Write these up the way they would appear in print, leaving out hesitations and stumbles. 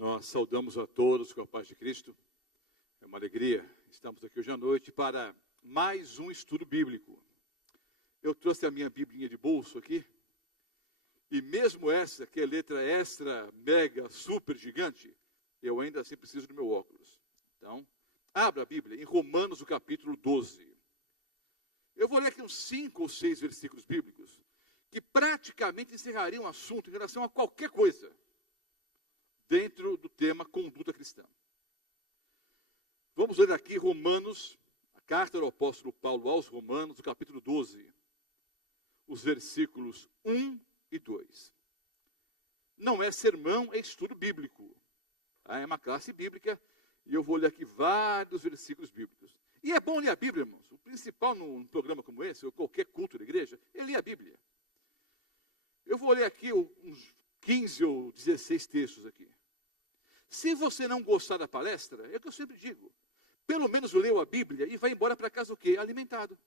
Nós saudamos a todos com a paz de Cristo. É uma alegria. Estamos aqui hoje à noite para mais um estudo bíblico. Eu trouxe a minha biblinha de bolso aqui. E mesmo essa, que é letra extra, mega, super gigante, eu ainda assim preciso do meu óculos. Então, abra a Bíblia em Romanos, o capítulo 12. Eu vou ler aqui uns 5 ou 6 versículos bíblicos que praticamente encerrariam o assunto em relação a qualquer coisa dentro do tema conduta cristã. Vamos ler aqui Romanos, a carta do apóstolo Paulo aos Romanos, o capítulo 12, os versículos 1 e 2. Não é sermão, é estudo bíblico. É uma classe bíblica e eu vou ler aqui vários versículos bíblicos. E é bom ler a Bíblia, irmãos. O principal num programa como esse, ou qualquer culto da igreja, é ler a Bíblia. Eu vou ler aqui uns 15 ou 16 textos aqui. Se você não gostar da palestra, é o que eu sempre digo, pelo menos leu a Bíblia e vai embora para casa o quê? Alimentado,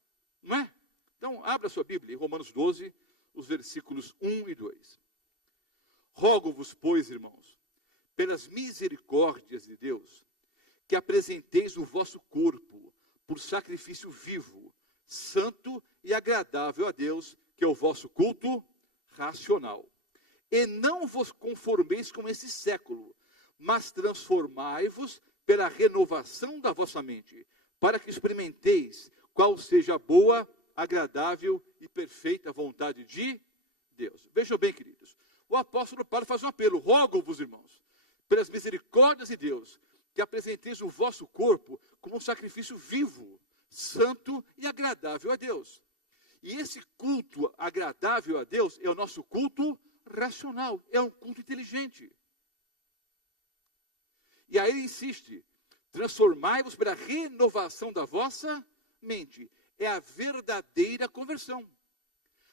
não é? Então, abra a sua Bíblia, em Romanos 12, os versículos 1 e 2. Rogo-vos, pois, irmãos, pelas misericórdias de Deus, que apresenteis o vosso corpo por sacrifício vivo, santo e agradável a Deus, que é o vosso culto racional. E não vos conformeis com esse século, mas transformai-vos pela renovação da vossa mente, para que experimenteis qual seja a boa, agradável e perfeita vontade de Deus. Vejam bem, queridos, o apóstolo Paulo faz um apelo: rogo-vos, irmãos, pelas misericórdias de Deus, que apresenteis o vosso corpo como um sacrifício vivo, santo e agradável a Deus. E esse culto agradável a Deus é o nosso culto racional, é um culto inteligente. E aí ele insiste: transformai-vos pela renovação da vossa mente. É a verdadeira conversão.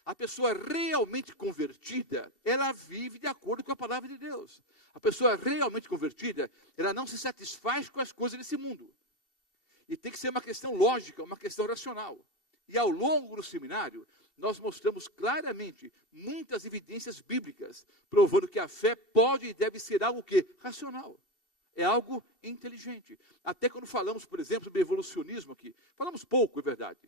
A pessoa realmente convertida, ela vive de acordo com a palavra de Deus. A pessoa realmente convertida, ela não se satisfaz com as coisas desse mundo. E tem que ser uma questão lógica, uma questão racional. E ao longo do seminário, nós mostramos claramente muitas evidências bíblicas, provando que a fé pode e deve ser algo que racional. É algo inteligente. Até quando falamos, por exemplo, sobre evolucionismo aqui, falamos pouco, é verdade.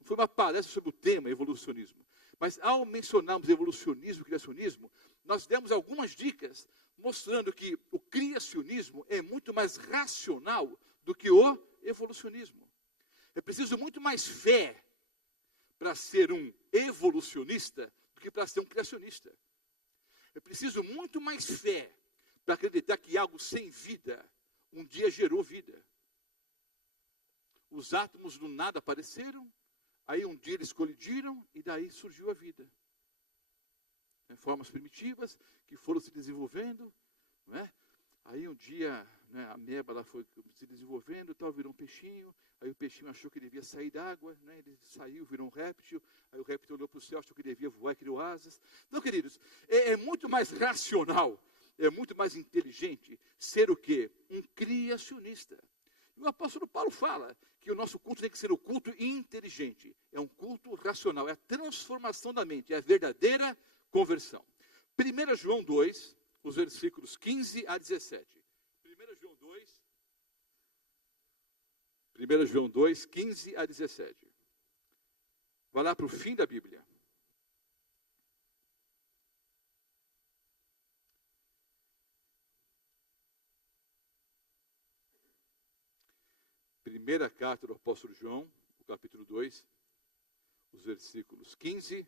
Não foi uma palestra sobre o tema evolucionismo. Mas ao mencionarmos evolucionismo e criacionismo, nós demos algumas dicas mostrando que o criacionismo é muito mais racional do que o evolucionismo. É preciso muito mais fé para ser um evolucionista do que para ser um criacionista. É preciso muito mais fé para acreditar que algo sem vida um dia gerou vida. Os átomos do nada apareceram, aí um dia eles colidiram e daí surgiu a vida. Formas primitivas que foram se desenvolvendo, não é? Aí um dia, né, a ameba lá foi se desenvolvendo, tal, virou um peixinho, aí o peixinho achou que devia sair da água, né, ele saiu, virou um réptil, aí o réptil olhou para o céu, achou que devia voar e criou asas. Então, queridos, é muito mais racional, é muito mais inteligente ser o quê? Um criacionista. E o apóstolo Paulo fala que o nosso culto tem que ser o culto inteligente. É um culto racional, é a transformação da mente, é a verdadeira conversão. 1 João 2, os versículos 15 a 17. 1 João 2, 15 a 17. Vai lá para o fim da Bíblia. Primeira carta do apóstolo João, o capítulo 2, os versículos 15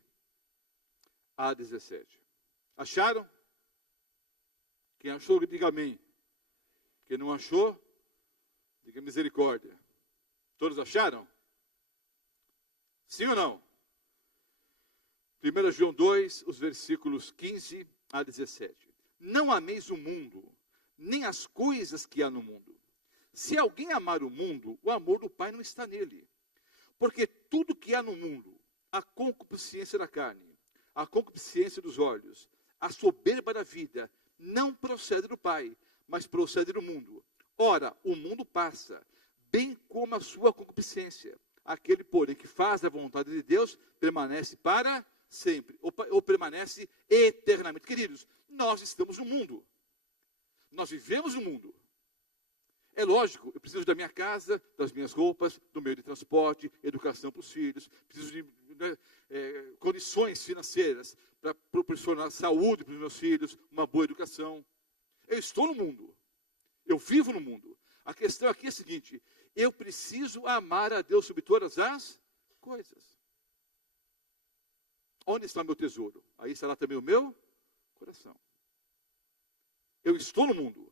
a 17. Acharam? Quem achou, diga amém. Quem não achou, diga misericórdia. Todos acharam? Sim ou não? 1 João 2, os versículos 15 a 17. Não ameis o mundo, nem as coisas que há no mundo. Se alguém amar o mundo, o amor do Pai não está nele. Porque tudo que há no mundo, a concupiscência da carne, a concupiscência dos olhos, a soberba da vida, não procede do Pai, mas procede do mundo. Ora, o mundo passa, bem como a sua concupiscência. Aquele, porém, que faz a vontade de Deus, permanece para sempre, ou permanece eternamente. Queridos, nós estamos no mundo. nós vivemos no mundo. É lógico, eu preciso da minha casa, das minhas roupas, do meio de transporte, educação para os filhos, preciso de condições financeiras para proporcionar saúde para os meus filhos, uma boa educação. Eu estou no mundo, eu vivo no mundo. A questão aqui é a seguinte: eu preciso amar a Deus sobre todas as coisas. Onde está meu tesouro? Aí estará também o meu coração. Eu estou no mundo,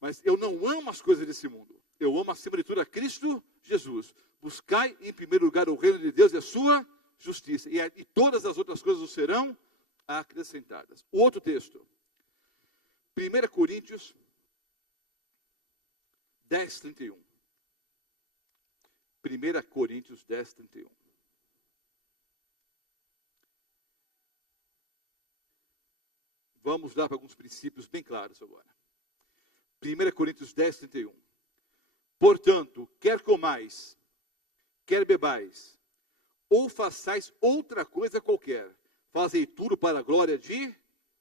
mas eu não amo as coisas desse mundo. Eu amo acima de tudo a Cristo Jesus. Buscai em primeiro lugar o reino de Deus e a sua justiça. E todas as outras coisas serão acrescentadas. O outro texto. 1 Coríntios 10, 31. 1 Coríntios 10, 31. Vamos dar para alguns princípios bem claros agora. 1 Coríntios 10, 31. Portanto, quer comais, quer bebais, ou façais outra coisa qualquer, fazei tudo para a glória de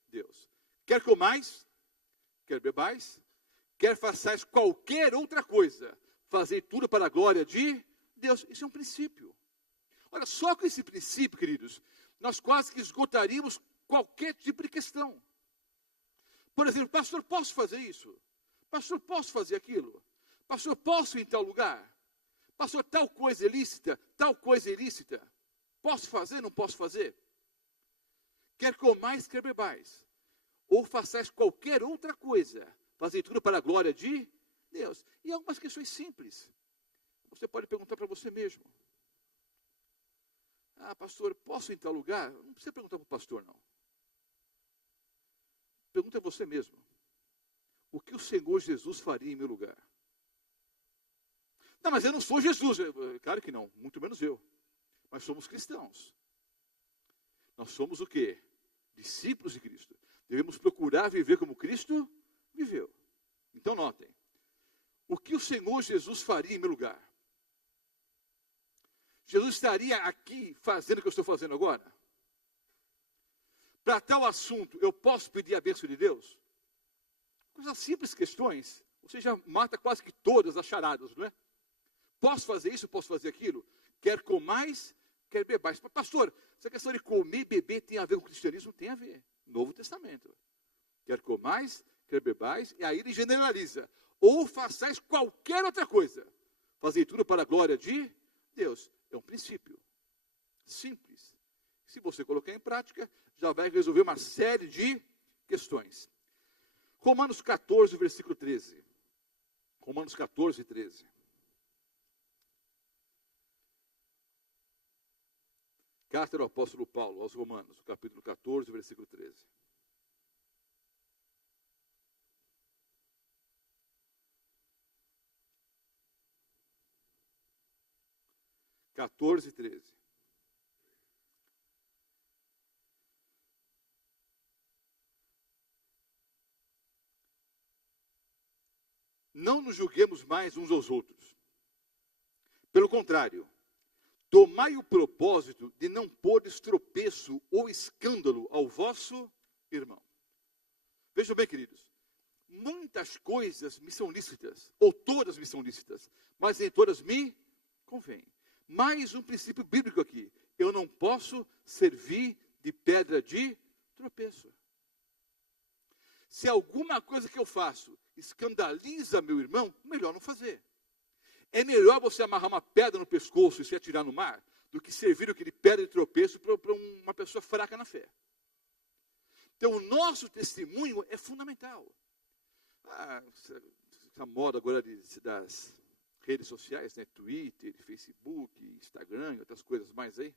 Deus. Quer comais, quer bebais, quer façais qualquer outra coisa, fazei tudo para a glória de Deus. Isso é um princípio. Olha, só com esse princípio, queridos, nós quase que esgotaríamos qualquer tipo de questão. Por exemplo, pastor, posso fazer isso? Pastor, posso fazer aquilo? Pastor, posso ir em tal lugar? Pastor, tal coisa ilícita, tal coisa ilícita. Posso fazer, não posso fazer? Quer comais, quer bebais, ou façais qualquer outra coisa, fazei tudo para a glória de Deus. E algumas questões simples. Você pode perguntar para você mesmo. Ah, pastor, posso ir em tal lugar? Não precisa perguntar para o pastor, não. Pergunta a você mesmo. O que o Senhor Jesus faria em meu lugar? Não, mas eu não sou Jesus. Claro que não, muito menos eu. Mas somos cristãos. Nós somos o quê? Discípulos de Cristo. Devemos procurar viver como Cristo viveu. Então notem. O que o Senhor Jesus faria em meu lugar? Jesus estaria aqui fazendo o que eu estou fazendo agora? Para tal assunto, eu posso pedir a bênção de Deus? Coisas simples, questões. Você já mata quase que todas as charadas, não é? Posso fazer isso, posso fazer aquilo? Quer comais, quer bebais. Pastor, essa questão de comer e beber tem a ver com o cristianismo? Tem a ver. Novo Testamento. Quer comais, quer bebais. E aí ele generaliza. Ou façais qualquer outra coisa. Fazei tudo para a glória de Deus. É um princípio. Simples. Se você colocar em prática, já vai resolver uma série de questões. Romanos 14, versículo 13. Romanos 14, 13. Carta do apóstolo Paulo aos Romanos, capítulo 14, versículo 13. Catorze, 13. Não nos julguemos mais uns aos outros. Pelo contrário, tomai o propósito de não pôr tropeço ou escândalo ao vosso irmão. Vejam bem, queridos, muitas coisas me são lícitas, ou todas me são lícitas, mas nem todas me convêm. Mais um princípio bíblico aqui: eu não posso servir de pedra de tropeço. Se alguma coisa que eu faço escandaliza meu irmão, melhor não fazer. É melhor você amarrar uma pedra no pescoço e se atirar no mar, do que servir aquele pedra de tropeço para uma pessoa fraca na fé. Então, o nosso testemunho é fundamental. Essa moda agora das redes sociais, né? Twitter, Facebook, Instagram e outras coisas mais aí.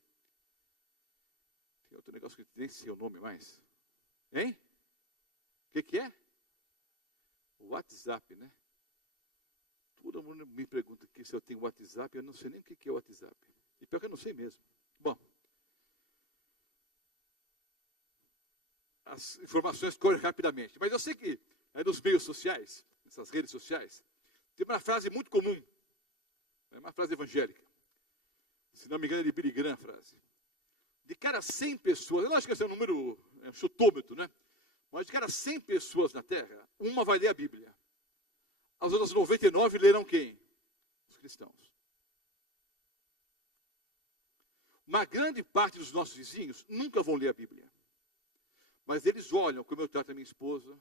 Tem outro negócio que nem sei o nome mais. Hein? O que é? O WhatsApp, né? Todo mundo me pergunta que se eu tenho WhatsApp, eu não sei nem o que é o WhatsApp. E pior que eu não sei mesmo. Bom, as informações correm rapidamente. Mas eu sei que nos meios sociais, nessas redes sociais, tem uma frase muito comum. É uma frase evangélica. Se não me engano, é de Billy Graham a frase. De cada 100 pessoas, lógico que esse é um número, é um chutômetro, né? Mas de cada 100 pessoas na Terra, uma vai ler a Bíblia. As outras 99 lerão quem? Os cristãos. Uma grande parte dos nossos vizinhos nunca vão ler a Bíblia. Mas eles olham como eu trato a minha esposa,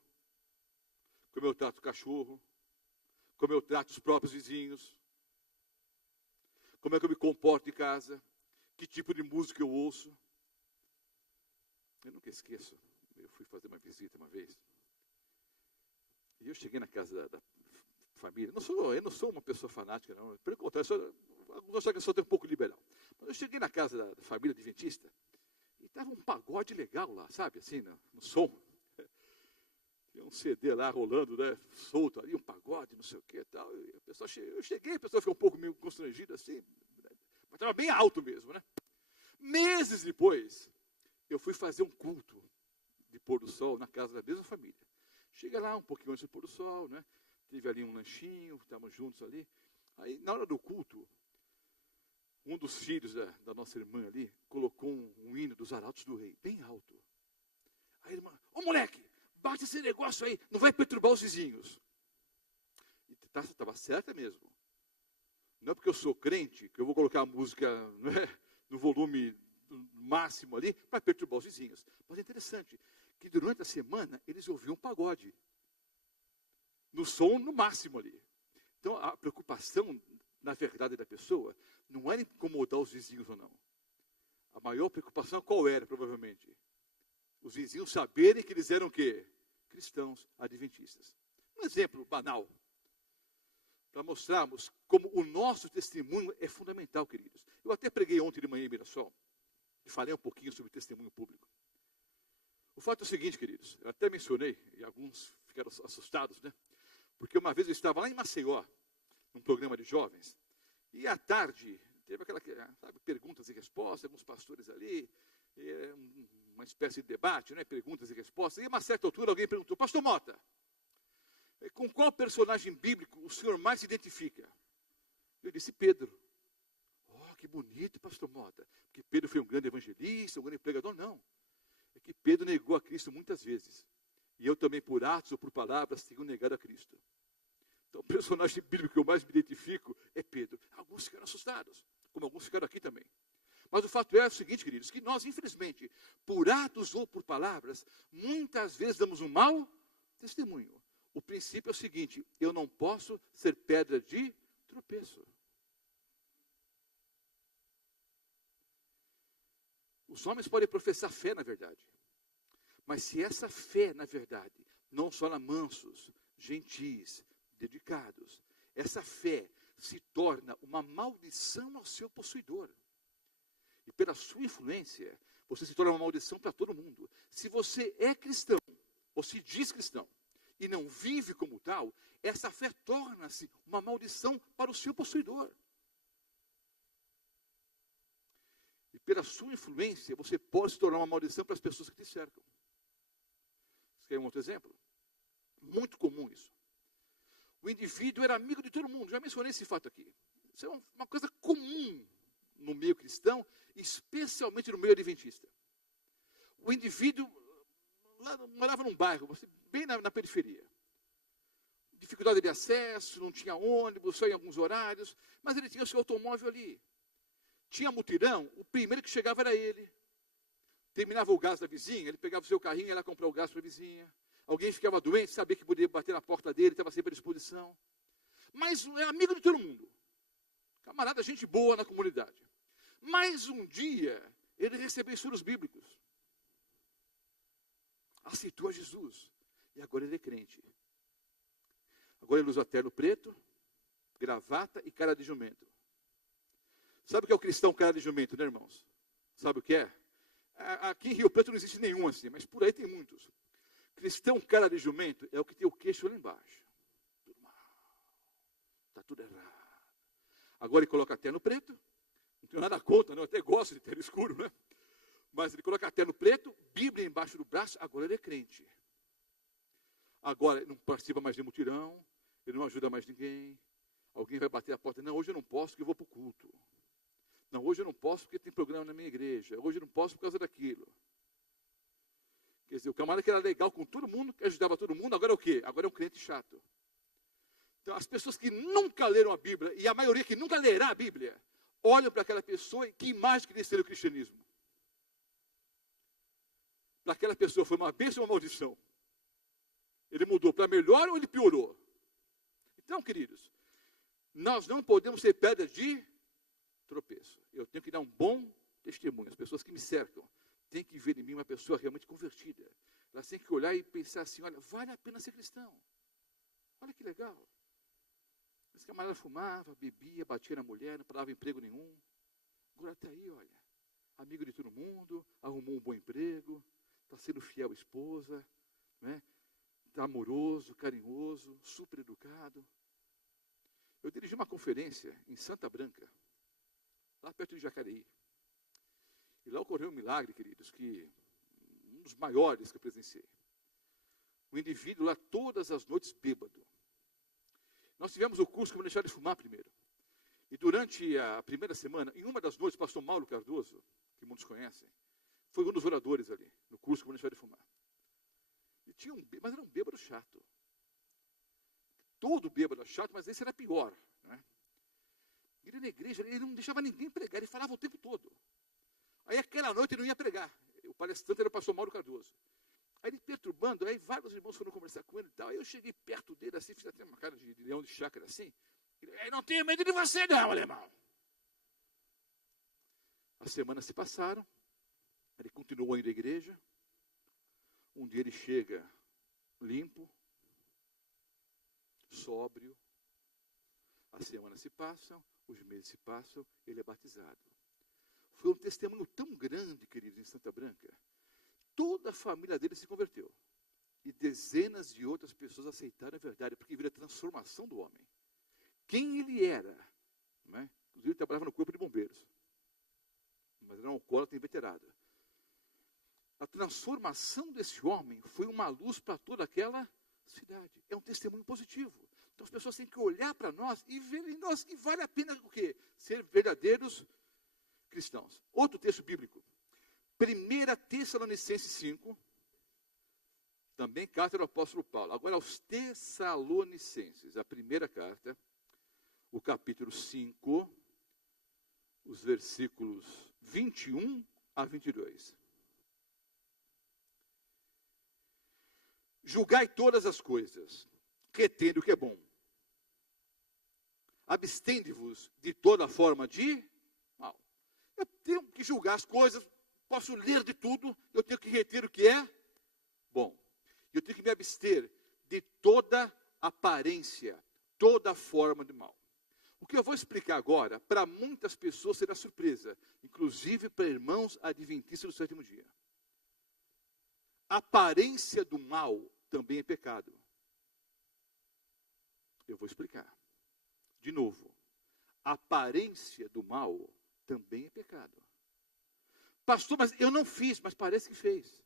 como eu trato o cachorro, como eu trato os próprios vizinhos, como é que eu me comporto em casa, que tipo de música eu ouço. Eu nunca esqueço, eu fui fazer uma visita uma vez, e eu cheguei na casa da família. Eu não sou uma pessoa fanática, não. Pelo contrário, alguns acham que eu sou até um pouco liberal. Mas eu cheguei na casa da família adventista, e estava um pagode legal lá, sabe, assim, no som. Tinha um CD lá rolando, né, solto ali, um pagode, não sei o que e tal. E eu cheguei, a pessoa ficou um pouco meio constrangida assim, mas estava bem alto mesmo, né? Meses depois, eu fui fazer um culto de pôr do sol na casa da mesma família. Chega lá um pouquinho antes do pôr do sol, né? Tive ali um lanchinho, estávamos juntos ali. Aí, na hora do culto, um dos filhos da nossa irmã ali colocou um hino dos Arautos do Rei, bem alto. Aí a irmã, ô moleque, bate esse negócio aí, não vai perturbar os vizinhos. E estava certa mesmo. Não é porque eu sou crente que eu vou colocar a música, não é, no volume máximo ali para perturbar os vizinhos. Mas é interessante que durante a semana eles ouviam pagode. No som no máximo ali. Então a preocupação, na verdade, da pessoa não era incomodar os vizinhos ou não. A maior preocupação qual era, provavelmente? Os vizinhos saberem que eles eram o quê? Cristãos adventistas. Um exemplo banal, para mostrarmos como o nosso testemunho é fundamental, queridos. Eu até preguei ontem de manhã em Mirassol, e falei um pouquinho sobre testemunho público. O fato é o seguinte, queridos, eu até mencionei, e alguns ficaram assustados, né? Porque uma vez eu estava lá em Maceió, num programa de jovens, e à tarde, teve aquela, sabe, perguntas e respostas, alguns pastores ali, uma espécie de debate, né, perguntas e respostas, e a uma certa altura alguém perguntou, pastor Mota, com qual personagem bíblico o senhor mais se identifica? Eu disse, Pedro. Oh, que bonito, pastor Mota, porque Pedro foi um grande evangelista, um grande pregador, não. É que Pedro negou a Cristo muitas vezes, e eu também por atos ou por palavras tenho negado a Cristo. Então o personagem bíblico que eu mais me identifico é Pedro. Alguns ficaram assustados, como alguns ficaram aqui também. Mas o fato é o seguinte, queridos, que nós, infelizmente, por atos ou por palavras, muitas vezes damos um mau testemunho. O princípio é o seguinte, eu não posso ser pedra de tropeço. Os homens podem professar fé, na verdade. Mas se essa fé, na verdade, não são mansos, gentis, dedicados, essa fé se torna uma maldição ao seu possuidor. E pela sua influência, você se torna uma maldição para todo mundo. Se você é cristão, ou se diz cristão, e não vive como tal, essa fé torna-se uma maldição para o seu possuidor. E pela sua influência, você pode se tornar uma maldição para as pessoas que te cercam. Você quer um outro exemplo? Muito comum isso. O indivíduo era amigo de todo mundo, já mencionei esse fato aqui. Isso é uma coisa comum no meio cristão, especialmente no meio adventista. O indivíduo morava num bairro, bem na periferia. Dificuldade de acesso, não tinha ônibus, só em alguns horários, mas ele tinha o seu automóvel ali. Tinha mutirão, o primeiro que chegava era ele. Terminava o gás da vizinha, ele pegava o seu carrinho e ia lá comprar o gás para a vizinha. Alguém ficava doente, sabia que podia bater na porta dele, estava sempre à disposição. Mas é amigo de todo mundo. Camarada, gente boa na comunidade. Mas um dia, ele recebeu ensinos bíblicos. Aceitou a Jesus. E agora ele é crente. Agora ele usa terno preto, gravata e cara de jumento. Sabe o que é o cristão cara de jumento, né, irmãos? Sabe o que é? Aqui em Rio Preto não existe nenhum assim, mas por aí tem muitos. Cristão cara de jumento é o que tem o queixo lá embaixo. Tudo mal. Está tudo errado. Agora ele coloca terno preto. Não tenho nada contra, não. Eu até gosto de terno escuro, né? Mas ele coloca terno preto, Bíblia embaixo do braço, agora ele é crente. Agora ele não participa mais de mutirão, ele não ajuda mais ninguém. Alguém vai bater a porta. Não, hoje eu não posso porque eu vou para o culto. Não, hoje eu não posso porque tem programa na minha igreja. Hoje eu não posso por causa daquilo. Quer dizer, o camarada que era legal com todo mundo, que ajudava todo mundo, agora é o quê? Agora é um crente chato. Então, as pessoas que nunca leram a Bíblia, e a maioria que nunca lerá a Bíblia, olham para aquela pessoa e que imagem que seria o cristianismo? Para aquela pessoa foi uma bênção ou uma maldição? Ele mudou para melhor ou ele piorou? Então, queridos, nós não podemos ser pedra de tropeço. Eu tenho que dar um bom testemunho. As pessoas que me cercam têm que ver em mim uma pessoa realmente convertida. Elas têm que olhar e pensar assim, olha, vale a pena ser cristão. Olha que legal. Esse camarada fumava, bebia, batia na mulher, não parava emprego nenhum. Agora está aí, olha, amigo de todo mundo, arrumou um bom emprego, está sendo fiel à esposa, né? Está amoroso, carinhoso, super educado. Eu dirigi uma conferência em Santa Branca, lá perto de Jacareí. E lá ocorreu um milagre, queridos, que um dos maiores que eu presenciei. O indivíduo lá todas as noites bêbado. Nós tivemos o curso Como Deixar de Fumar primeiro. E durante a primeira semana, em uma das noites, o pastor Mauro Cardoso, que muitos conhecem, foi um dos oradores ali, no curso Como Deixar de Fumar. E tinha mas era um bêbado chato. Todo bêbado era chato, mas esse era pior. Né? Ele na igreja, ele não deixava ninguém pregar, ele falava o tempo todo. Aí aquela noite ele não ia pregar. O palestrante era o pastor Mauro Cardoso. Aí ele perturbando, aí vários irmãos foram conversar com ele e tal. Aí eu cheguei perto dele assim, fiz até uma cara de leão de chácara assim. Ele, não tenho medo de você não, alemão. As semanas se passaram, ele continuou indo à igreja. Um dia ele chega limpo, sóbrio. As semanas se passam, os meses se passam, ele é batizado. Foi um testemunho tão grande, queridos, em Santa Branca. Toda a família dele se converteu. E dezenas de outras pessoas aceitaram a verdade, porque viram a transformação do homem. Quem ele era, né? Inclusive ele trabalhava no corpo de bombeiros. Mas era um alcoólatra inveterado. A transformação desse homem foi uma luz para toda aquela cidade. É um testemunho positivo. Então as pessoas têm que olhar para nós e ver em nós que vale a pena o quê? Ser verdadeiros cristãos. Outro texto bíblico. 1 Tessalonicenses 5, também carta do apóstolo Paulo. Agora aos Tessalonicenses, a primeira carta, o capítulo 5, os versículos 21 a 22. Julgai todas as coisas, retende o que é bom. Abstende-vos de toda forma de mal. Eu tenho que julgar as coisas, posso ler de tudo, eu tenho que reter o que é bom. Eu tenho que me abster de toda aparência, toda forma de mal. O que eu vou explicar agora, para muitas pessoas será surpresa, inclusive para irmãos adventistas do sétimo dia. Aparência do mal também é pecado. Eu vou explicar. De novo, aparência do mal também é pecado. Pastor, mas eu não fiz, mas parece que fez.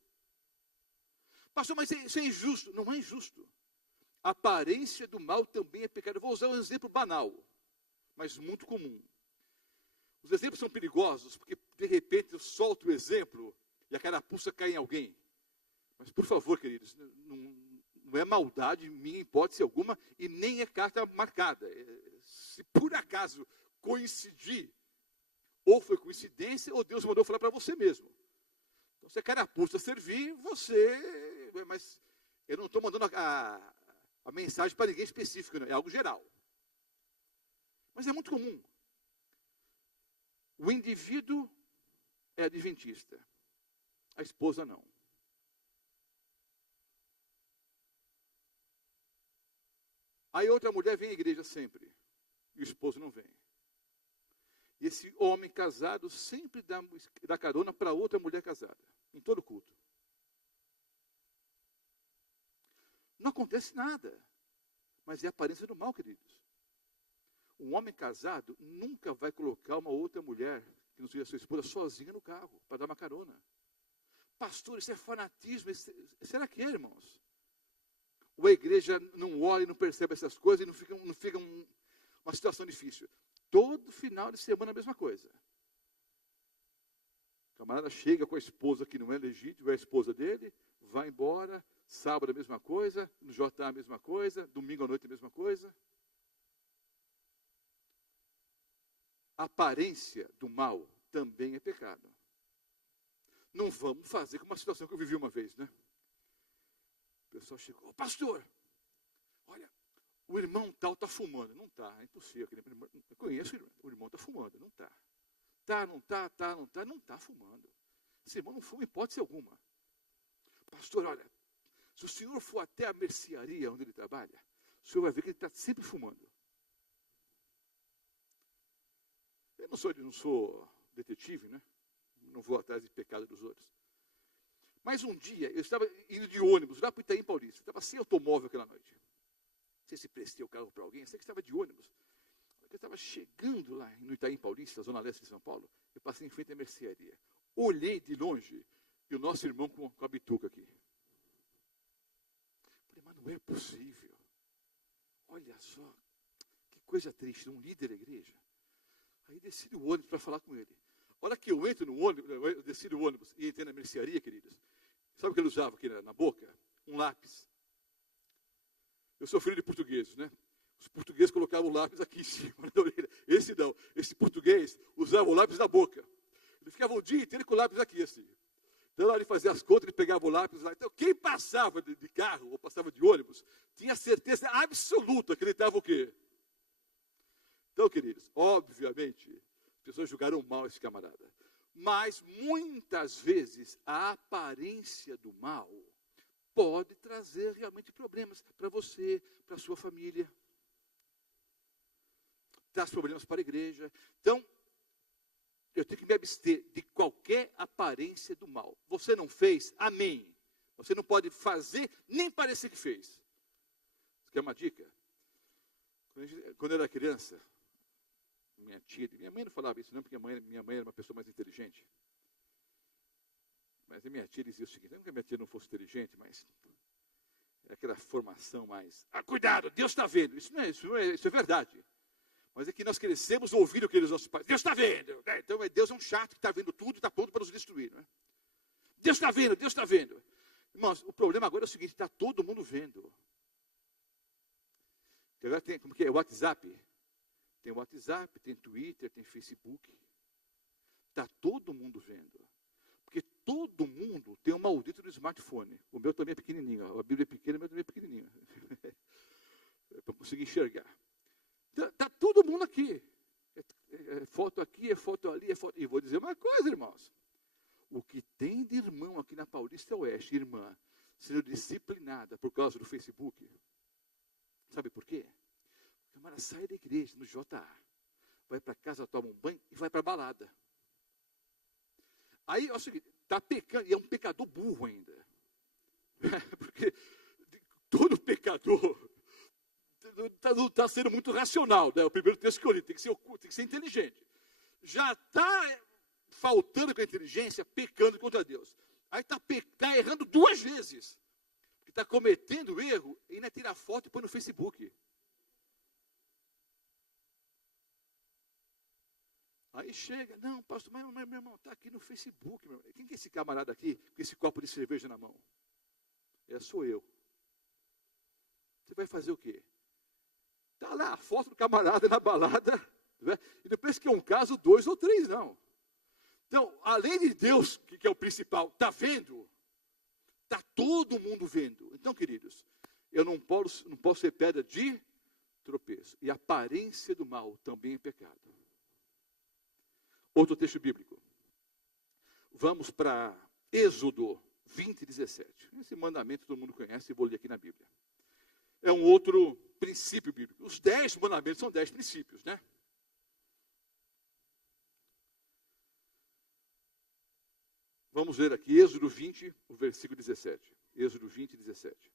Pastor, mas isso é injusto. Não é injusto. A aparência do mal também é pecado. Eu vou usar um exemplo banal, mas muito comum. Os exemplos são perigosos, porque de repente eu solto o exemplo e a carapuça cai em alguém. Mas por favor, queridos, não é maldade minha, em hipótese alguma, e nem é carta marcada. Se por acaso coincidir, ou foi coincidência, ou Deus mandou falar para você mesmo. Então, se a carapuça servir, você... Mas eu não estou mandando a mensagem para ninguém específico, não, é algo geral. Mas é muito comum. O indivíduo é adventista, a esposa não. Aí outra mulher vem à igreja sempre, e o esposo não vem. E esse homem casado sempre dá carona para outra mulher casada, em todo culto. Não acontece nada, mas é a aparência do mal, queridos. Um homem casado nunca vai colocar uma outra mulher, que não seja sua esposa, sozinha no carro, para dar uma carona. Pastor, isso é fanatismo. Será que é, irmãos? Ou a igreja não olha e não percebe essas coisas e não fica uma situação difícil. Todo final de semana a mesma coisa. O camarada chega com a esposa que não é legítima, é a esposa dele, vai embora, sábado a mesma coisa, no JA a mesma coisa, domingo à noite a mesma coisa. A aparência do mal também é pecado. Não vamos fazer como uma situação que eu vivi uma vez, né? O pessoal chegou, pastor, olha, o irmão tal está fumando. Não está, é impossível. Eu conheço o irmão está fumando, não está. Não está fumando. Esse irmão não fuma em hipótese alguma. Pastor, olha, se o senhor for até a mercearia onde ele trabalha, o senhor vai ver que ele está sempre fumando. Eu não sou detetive, né? Não vou atrás de pecado dos outros. Mas um dia, eu estava indo de ônibus lá para o Itaim Paulista. Estava sem automóvel aquela noite. Não sei se prestei o carro para alguém, eu sei que estava de ônibus. Eu estava chegando lá no Itaim Paulista, zona leste de São Paulo, eu passei em frente à mercearia. Olhei de longe e o nosso irmão com a bituca aqui. Falei, mas não é possível. Olha só, que coisa triste, um líder da igreja. Aí desci do ônibus para falar com ele. A hora que eu entro no ônibus, eu desci do ônibus e entrei na mercearia, queridos. Sabe o que ele usava aqui na boca? Um lápis. Eu sou filho de portugueses, né? Os portugueses colocavam o lápis aqui em cima da orelha. Esse não. Esse português usava o lápis na boca. Ele ficava o dia inteiro com o lápis aqui, assim. Então, na hora de fazer as contas, ele pegava o lápis lá. Então, quem passava de carro ou passava de ônibus, tinha certeza absoluta que ele estava o quê? Então, queridos, obviamente, as pessoas julgaram mal esse camarada. Mas, muitas vezes, a aparência do mal pode trazer realmente problemas para você, para a sua família. Traz problemas para a igreja. Então, eu tenho que me abster de qualquer aparência do mal. Você não fez? Amém. Você não pode fazer, nem parecer que fez. Você quer uma dica? Quando eu era criança, minha mãe não falava isso não, porque minha mãe era uma pessoa mais inteligente. Mas a minha tia dizia o seguinte, não que a minha tia não fosse inteligente, mas é aquela formação mais, cuidado, Deus está vendo. Isso é verdade. Mas é que nós crescemos ouvindo aqueles nossos pais. Deus está vendo. Então Deus é um chato que está vendo tudo e está pronto para nos destruir. Não é? Deus está vendo, Deus está vendo. Irmãos, o problema agora é o seguinte, está todo mundo vendo. Agora tem, como que é? WhatsApp. Tem WhatsApp, tem Twitter, tem Facebook. Está todo mundo vendo. Porque todo mundo tem um maldito do smartphone. O meu também é pequenininho. A Bíblia é pequena, o meu também é pequenininho. Para conseguir enxergar. Está todo mundo aqui. É foto aqui, é foto ali, é foto... E vou dizer uma coisa, irmãos. O que tem de irmão aqui na Paulista Oeste, irmã, sendo disciplinada por causa do Facebook. Sabe por quê? O camarada sai da igreja, no JA, vai para casa, toma um banho e vai para a balada. Aí, é o seguinte, está pecando, e é um pecador burro ainda. Porque todo pecador não está sendo muito racional, né? O primeiro texto que eu li, tem que ser inteligente. Já está faltando com a inteligência, pecando contra Deus. Aí está errando 2 vezes. Porque está cometendo erro e ainda tira foto e põe no Facebook. Aí chega, não, pastor, mas meu irmão, está aqui no Facebook. Meu irmão. Quem que é esse camarada aqui com esse copo de cerveja na mão? Sou eu. Você vai fazer o quê? Está lá a foto do camarada na balada, né? E não pensa que é um caso, 2 ou 3, não. Então, além de Deus, que é o principal, está vendo, está todo mundo vendo. Então, queridos, eu não posso ser pedra de tropeço. E a aparência do mal também é pecado. Outro texto bíblico. Vamos para Êxodo 20, 17. Esse mandamento todo mundo conhece, vou ler aqui na Bíblia. É um outro princípio bíblico. Os 10 mandamentos são 10 princípios, né? Vamos ver aqui, Êxodo 20, o versículo 17. Êxodo 20, 17.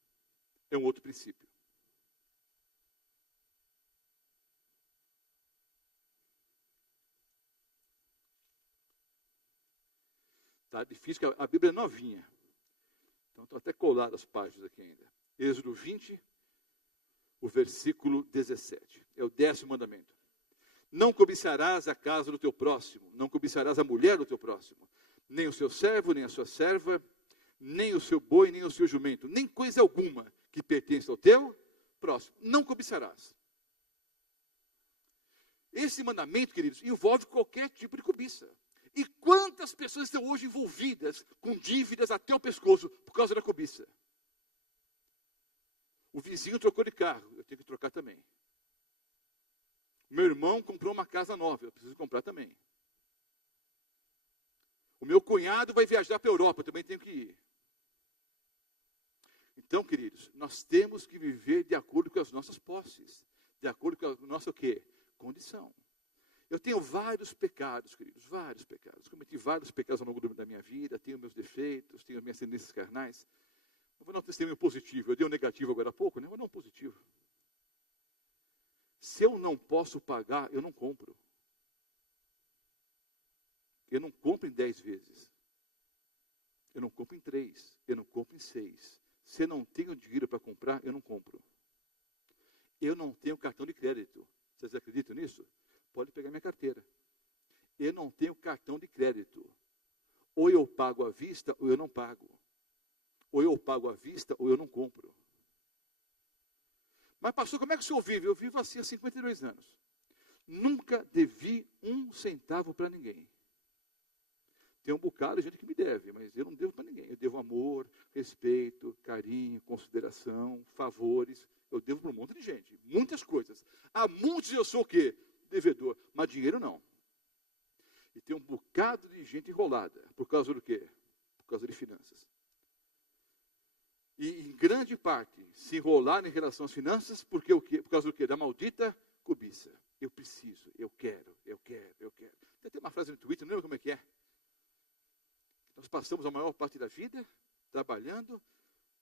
É um outro princípio. Está difícil, porque a Bíblia é novinha. Então, estão até coladas as páginas aqui ainda. Êxodo 20, o versículo 17. É o 10º mandamento. Não cobiçarás a casa do teu próximo, não cobiçarás a mulher do teu próximo, nem o seu servo, nem a sua serva, nem o seu boi, nem o seu jumento, nem coisa alguma que pertence ao teu próximo. Não cobiçarás. Esse mandamento, queridos, envolve qualquer tipo de cobiça. E quantas pessoas estão hoje envolvidas com dívidas até o pescoço por causa da cobiça? O vizinho trocou de carro, eu tenho que trocar também. Meu irmão comprou uma casa nova, eu preciso comprar também. O meu cunhado vai viajar para a Europa, eu também tenho que ir. Então, queridos, nós temos que viver de acordo com as nossas posses, de acordo com a nossa o quê? Condição. Eu tenho vários pecados, queridos, vários pecados. Cometi vários pecados ao longo da minha vida, tenho meus defeitos, tenho minhas tendências carnais. Eu vou dar um testemunho positivo. Eu dei um negativo agora há pouco, né? Eu vou dar um positivo. Se eu não posso pagar, eu não compro. Eu não compro em 10 vezes. Eu não compro em 3. Eu não compro em 6. Se eu não tenho dinheiro para comprar, eu não compro. Eu não tenho cartão de crédito. Vocês acreditam nisso? Pode pegar minha carteira. Eu não tenho cartão de crédito. Ou eu pago à vista, ou eu não pago. Ou eu pago à vista, ou eu não compro. Mas, pastor, como é que o senhor vive? Eu vivo assim há 52 anos. Nunca devi um centavo para ninguém. Tem um bocado de gente que me deve, mas eu não devo para ninguém. Eu devo amor, respeito, carinho, consideração, favores. Eu devo para um monte de gente, muitas coisas. Há muitos eu sou o quê? Devedor, mas dinheiro não. E tem um bocado de gente enrolada. Por causa do quê? Por causa de finanças. E em grande parte se enrolar em relação às finanças, porque o quê? Por causa do quê? Da maldita cobiça. Eu preciso, eu quero, eu quero, eu quero. Tem uma frase no Twitter, não lembro como é que é. Nós passamos a maior parte da vida trabalhando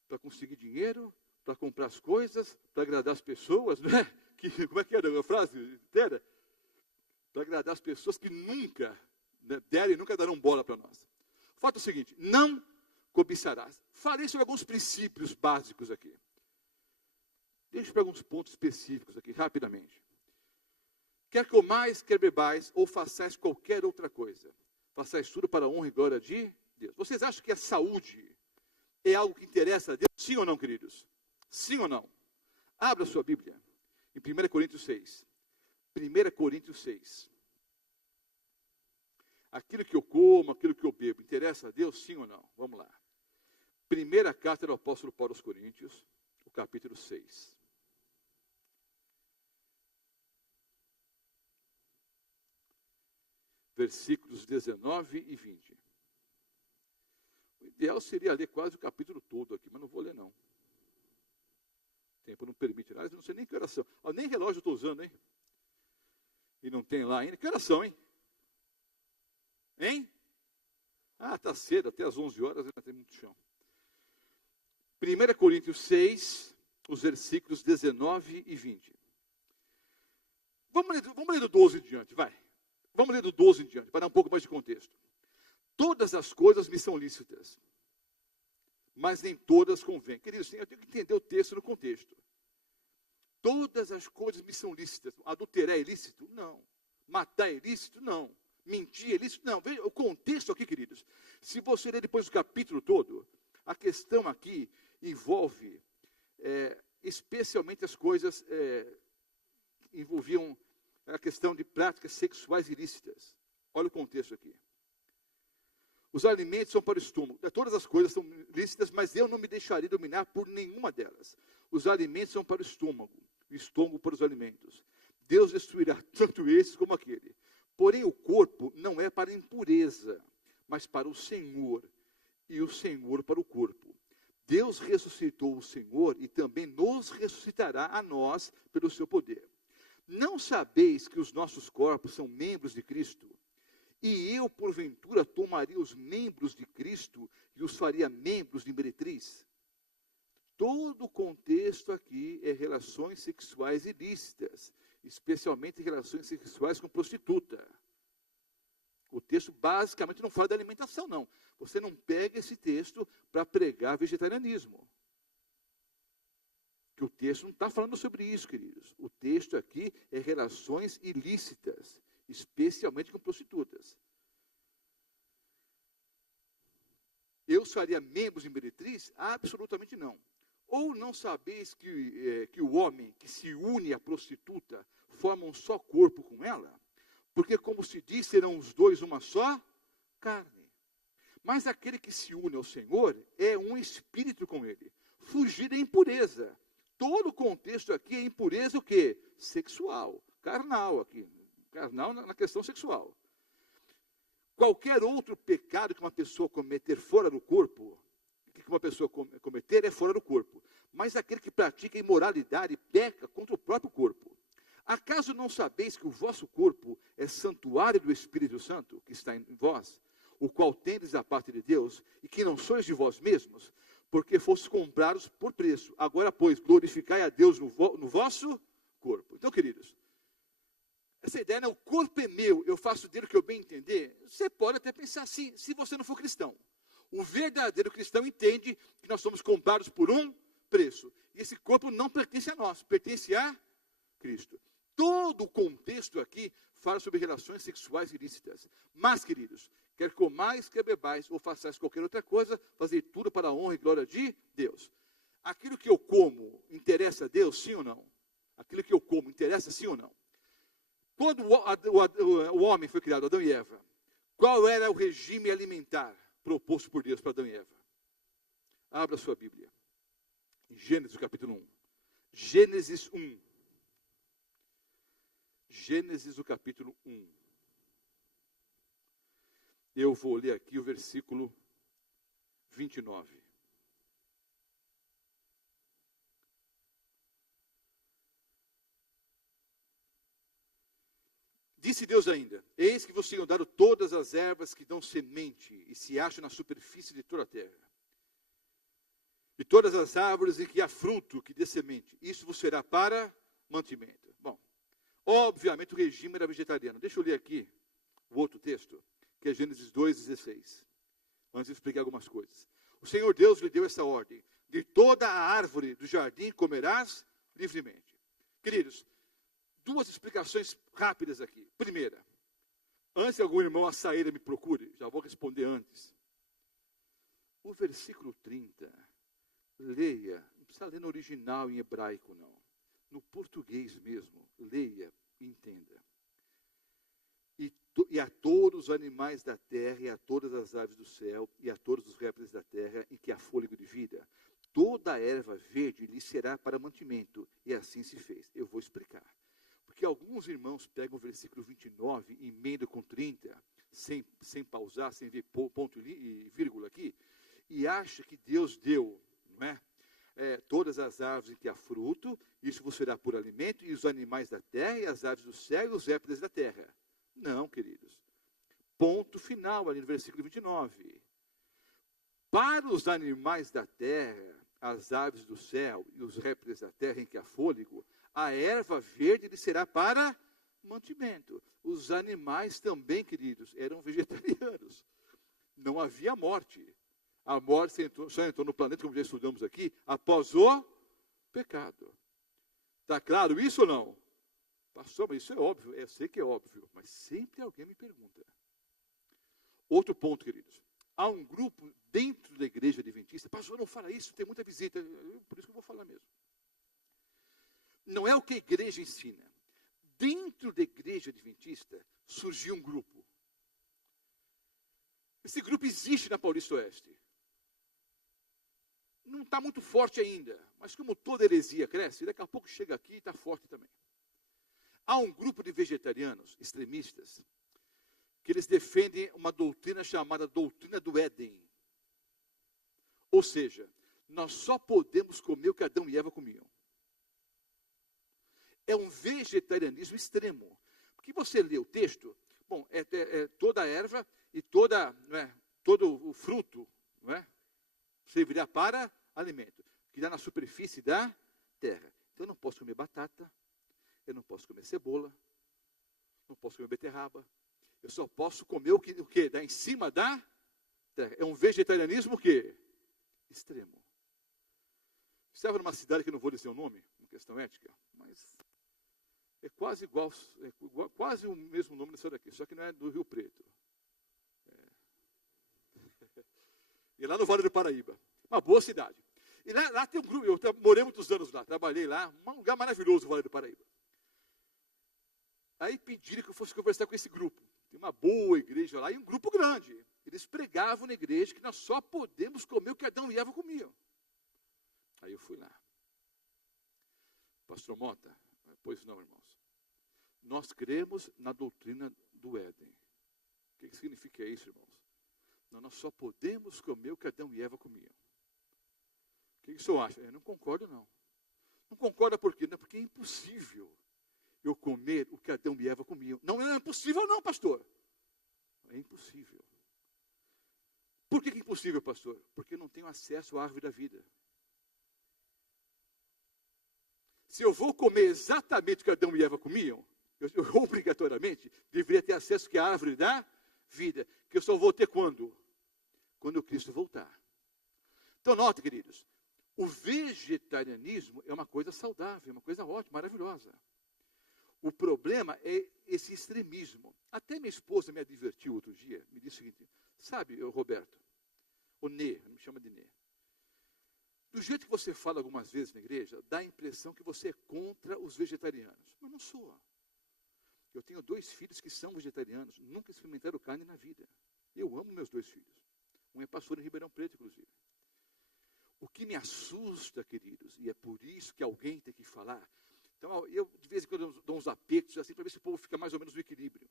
para conseguir dinheiro, para comprar as coisas, para agradar as pessoas, não é? Como é que era a frase inteira? Para agradar as pessoas que nunca deram e nunca darão bola para nós. O fato é o seguinte, não cobiçarás. Falei sobre alguns princípios básicos aqui. Deixa eu para alguns pontos específicos aqui, rapidamente. Quer comais, quer bebais, ou façais qualquer outra coisa. Façais tudo para a honra e glória de Deus. Vocês acham que a saúde é algo que interessa a Deus? Sim ou não, queridos? Sim ou não? Abra sua Bíblia em 1 Coríntios 6. 1 Coríntios 6. Aquilo que eu como, aquilo que eu bebo, interessa a Deus? Sim ou não? Vamos lá. Primeira carta do apóstolo Paulo aos Coríntios, o capítulo 6. Versículos 19 e 20. O ideal seria ler quase o capítulo todo aqui, mas não vou ler não. O tempo não permite. Aliás, eu não sei nem que oração. Nem relógio eu estou usando, hein? E não tem lá ainda. Que oração, hein? Hein? Ah, está cedo, até às 11 horas ainda tem muito chão. 1 Coríntios 6, os versículos 19 e 20. Vamos ler do 12 em diante, vai. Vamos ler do 12 em diante, para dar um pouco mais de contexto. Todas as coisas me são lícitas, mas nem todas convêm. Queridos, eu tenho que entender o texto no contexto. Todas as coisas me são lícitas. Adulterar é ilícito? Não. Matar é ilícito? Não. Mentir é ilícito? Não. Veja o contexto aqui, queridos. Se você ler depois o capítulo todo, a questão aqui envolve especialmente as coisas que envolviam a questão de práticas sexuais ilícitas. Olha o contexto aqui. Os alimentos são para o estômago. Todas as coisas são lícitas, mas eu não me deixarei dominar por nenhuma delas. Os alimentos são para o estômago para os alimentos. Deus destruirá tanto esses como aquele. Porém, o corpo não é para a impureza, mas para o Senhor, e o Senhor para o corpo. Deus ressuscitou o Senhor e também nos ressuscitará a nós pelo seu poder. Não sabeis que os nossos corpos são membros de Cristo? E eu, porventura, tomaria os membros de Cristo e os faria membros de meretriz? Todo o contexto aqui é relações sexuais ilícitas, especialmente relações sexuais com prostituta. O texto basicamente não fala da alimentação, não. Você não pega esse texto para pregar vegetarianismo. Que o texto não está falando sobre isso, queridos. O texto aqui é relações ilícitas, especialmente com prostitutas. eu faria membros de meretriz? Absolutamente não. Ou não sabeis que o homem que se une à prostituta forma um só corpo com ela? Porque, como se diz, serão os dois uma só carne. Mas aquele que se une ao Senhor é um espírito com ele. Fugir da impureza. Todo o contexto aqui é impureza o quê? Sexual, carnal aqui. Carnal na questão sexual. Qualquer outro pecado que uma pessoa cometer fora do corpo, que uma pessoa cometer é fora do corpo. Mas aquele que pratica imoralidade peca contra o próprio corpo. Acaso não sabeis que o vosso corpo é santuário do Espírito Santo, que está em vós, o qual tendes da parte de Deus, e que não sois de vós mesmos, porque fostes comprados por preço. Agora, pois, glorificai a Deus no vosso corpo. Então, queridos, essa ideia, né, o corpo é meu, eu faço dele o que eu bem entender. Você pode até pensar assim, se você não for cristão. O verdadeiro cristão entende que nós somos comprados por um preço. E esse corpo não pertence a nós, pertence a Cristo. Todo o contexto aqui fala sobre relações sexuais ilícitas. Mas, queridos, quer comais, quer bebais, ou façais qualquer outra coisa, fazer tudo para a honra e glória de Deus. Aquilo que eu como interessa a Deus, sim ou não? Aquilo que eu como interessa, sim ou não? Quando o homem foi criado, Adão e Eva, qual era o regime alimentar proposto por Deus para Adão e Eva? Abra sua Bíblia. Em Gênesis capítulo 1. Gênesis 1. Gênesis, o capítulo 1. Eu vou ler aqui o versículo 29. Disse Deus ainda: eis que vos tenho dado todas as ervas que dão semente e se acham na superfície de toda a terra. E todas as árvores em que há fruto que dê semente. Isso vos será para mantimento. Bom, obviamente o regime era vegetariano. Deixa eu ler aqui o outro texto, que é Gênesis 2,16. Antes de explicar algumas coisas. O Senhor Deus lhe deu essa ordem: de toda a árvore do jardim comerás livremente. Queridos, duas explicações rápidas aqui. Primeira, antes que algum irmão açaíra me procure, já vou responder antes. O versículo 30, leia, não precisa ler no original em hebraico, não. No português mesmo, leia e entenda. E a todos os animais da terra, e a todas as aves do céu, e a todos os répteis da terra, em que há fôlego de vida, toda a erva verde lhe será para mantimento. E assim se fez. Eu vou explicar. Porque alguns irmãos pegam o versículo 29 e emendam com 30, sem pausar, sem ver ponto e vírgula aqui, e acha que Deus deu, não é? Todas as árvores em que há fruto, isso vos será por alimento, e os animais da terra, e as aves do céu, e os répteis da terra. Não, queridos. Ponto final ali no versículo 29. Para os animais da terra, as aves do céu e os répteis da terra em que há fôlego, a erva verde lhe será para mantimento. Os animais também, queridos, eram vegetarianos. Não havia morte. A morte só entrou no planeta, como já estudamos aqui, após o pecado. Está claro isso ou não? Pastor, mas isso é óbvio. Eu sei que é óbvio, mas sempre alguém me pergunta. Outro ponto, queridos. Há um grupo dentro da igreja adventista. Pastor, não fala isso, tem muita visita. Por isso que eu vou falar mesmo. Não é o que a igreja ensina. Dentro da igreja adventista surgiu um grupo. Esse grupo existe na Paulista Oeste. Não está muito forte ainda, mas como toda heresia cresce, daqui a pouco chega aqui e está forte também. Há um grupo de vegetarianos extremistas que eles defendem uma doutrina chamada doutrina do Éden. Ou seja, nós só podemos comer o que Adão e Eva comiam. É um vegetarianismo extremo. Porque você lê o texto, bom, toda a erva e todo o fruto, não é, servirá para alimento, que dá na superfície da terra. Então eu não posso comer batata, eu não posso comer cebola, não posso comer beterraba, eu só posso comer o que dá em cima da terra. É um vegetarianismo o quê? Extremo. Estava numa cidade que eu não vou dizer o nome, uma questão ética, mas é quase igual, quase o mesmo nome dessa daqui, só que não é do Rio Preto. E lá no Vale do Paraíba. Uma boa cidade. E lá tem um grupo, eu morei muitos anos lá, trabalhei lá, um lugar maravilhoso, o Vale do Paraíba. Aí pediram que eu fosse conversar com esse grupo. Tem uma boa igreja lá e um grupo grande. Eles pregavam na igreja que nós só podemos comer o que Adão e Eva comiam. Aí eu fui lá. Pastor Mota, pois não, irmãos. Nós cremos na doutrina do Éden. O que significa isso, irmãos? Não, nós só podemos comer o que Adão e Eva comiam. O que o senhor acha? Eu não concordo, não. Não concorda por quê? Não, porque é impossível eu comer o que Adão e Eva comiam. Não é impossível não, pastor. É impossível. Por que é impossível, pastor? Porque eu não tenho acesso à árvore da vida. Se eu vou comer exatamente o que Adão e Eva comiam, eu obrigatoriamente deveria ter acesso à árvore da vida, que eu só vou ter quando? Quando o Cristo voltar. Então, note, queridos, o vegetarianismo é uma coisa saudável, é uma coisa ótima, maravilhosa. O problema é esse extremismo. Até minha esposa me advertiu outro dia, me disse o seguinte, sabe, Roberto, o Nê, me chama de Nê. Do jeito que você fala algumas vezes na igreja, dá a impressão que você é contra os vegetarianos. Mas não sou. Eu tenho 2 filhos que são vegetarianos, nunca experimentaram carne na vida. Eu amo meus 2 filhos. Um é pastor em Ribeirão Preto, inclusive. O que me assusta, queridos, e é por isso que alguém tem que falar. Então, eu de vez em quando dou uns apertos assim, para ver se o povo fica mais ou menos no equilíbrio.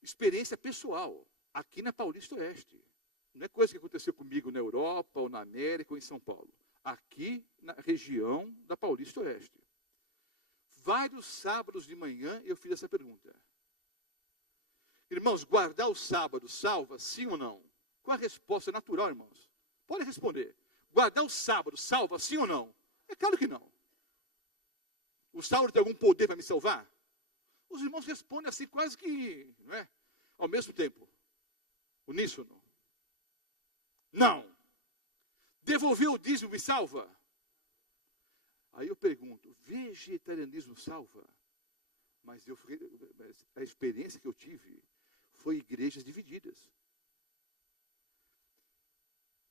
Experiência pessoal, aqui na Paulista Oeste. Não é coisa que aconteceu comigo na Europa, ou na América, ou em São Paulo. Aqui na região da Paulista Oeste. Vários sábados de manhã eu fiz essa pergunta. Irmãos, guardar o sábado salva, sim ou não? Qual a resposta natural, irmãos? Podem responder. Guardar o sábado salva, sim ou não? É claro que não. O sábado tem algum poder para me salvar? Os irmãos respondem assim quase que, não é? Ao mesmo tempo. Uníssono. Não. Devolver o dízimo me salva? Aí eu pergunto, vegetarianismo salva? Mas a experiência que eu tive foi igrejas divididas.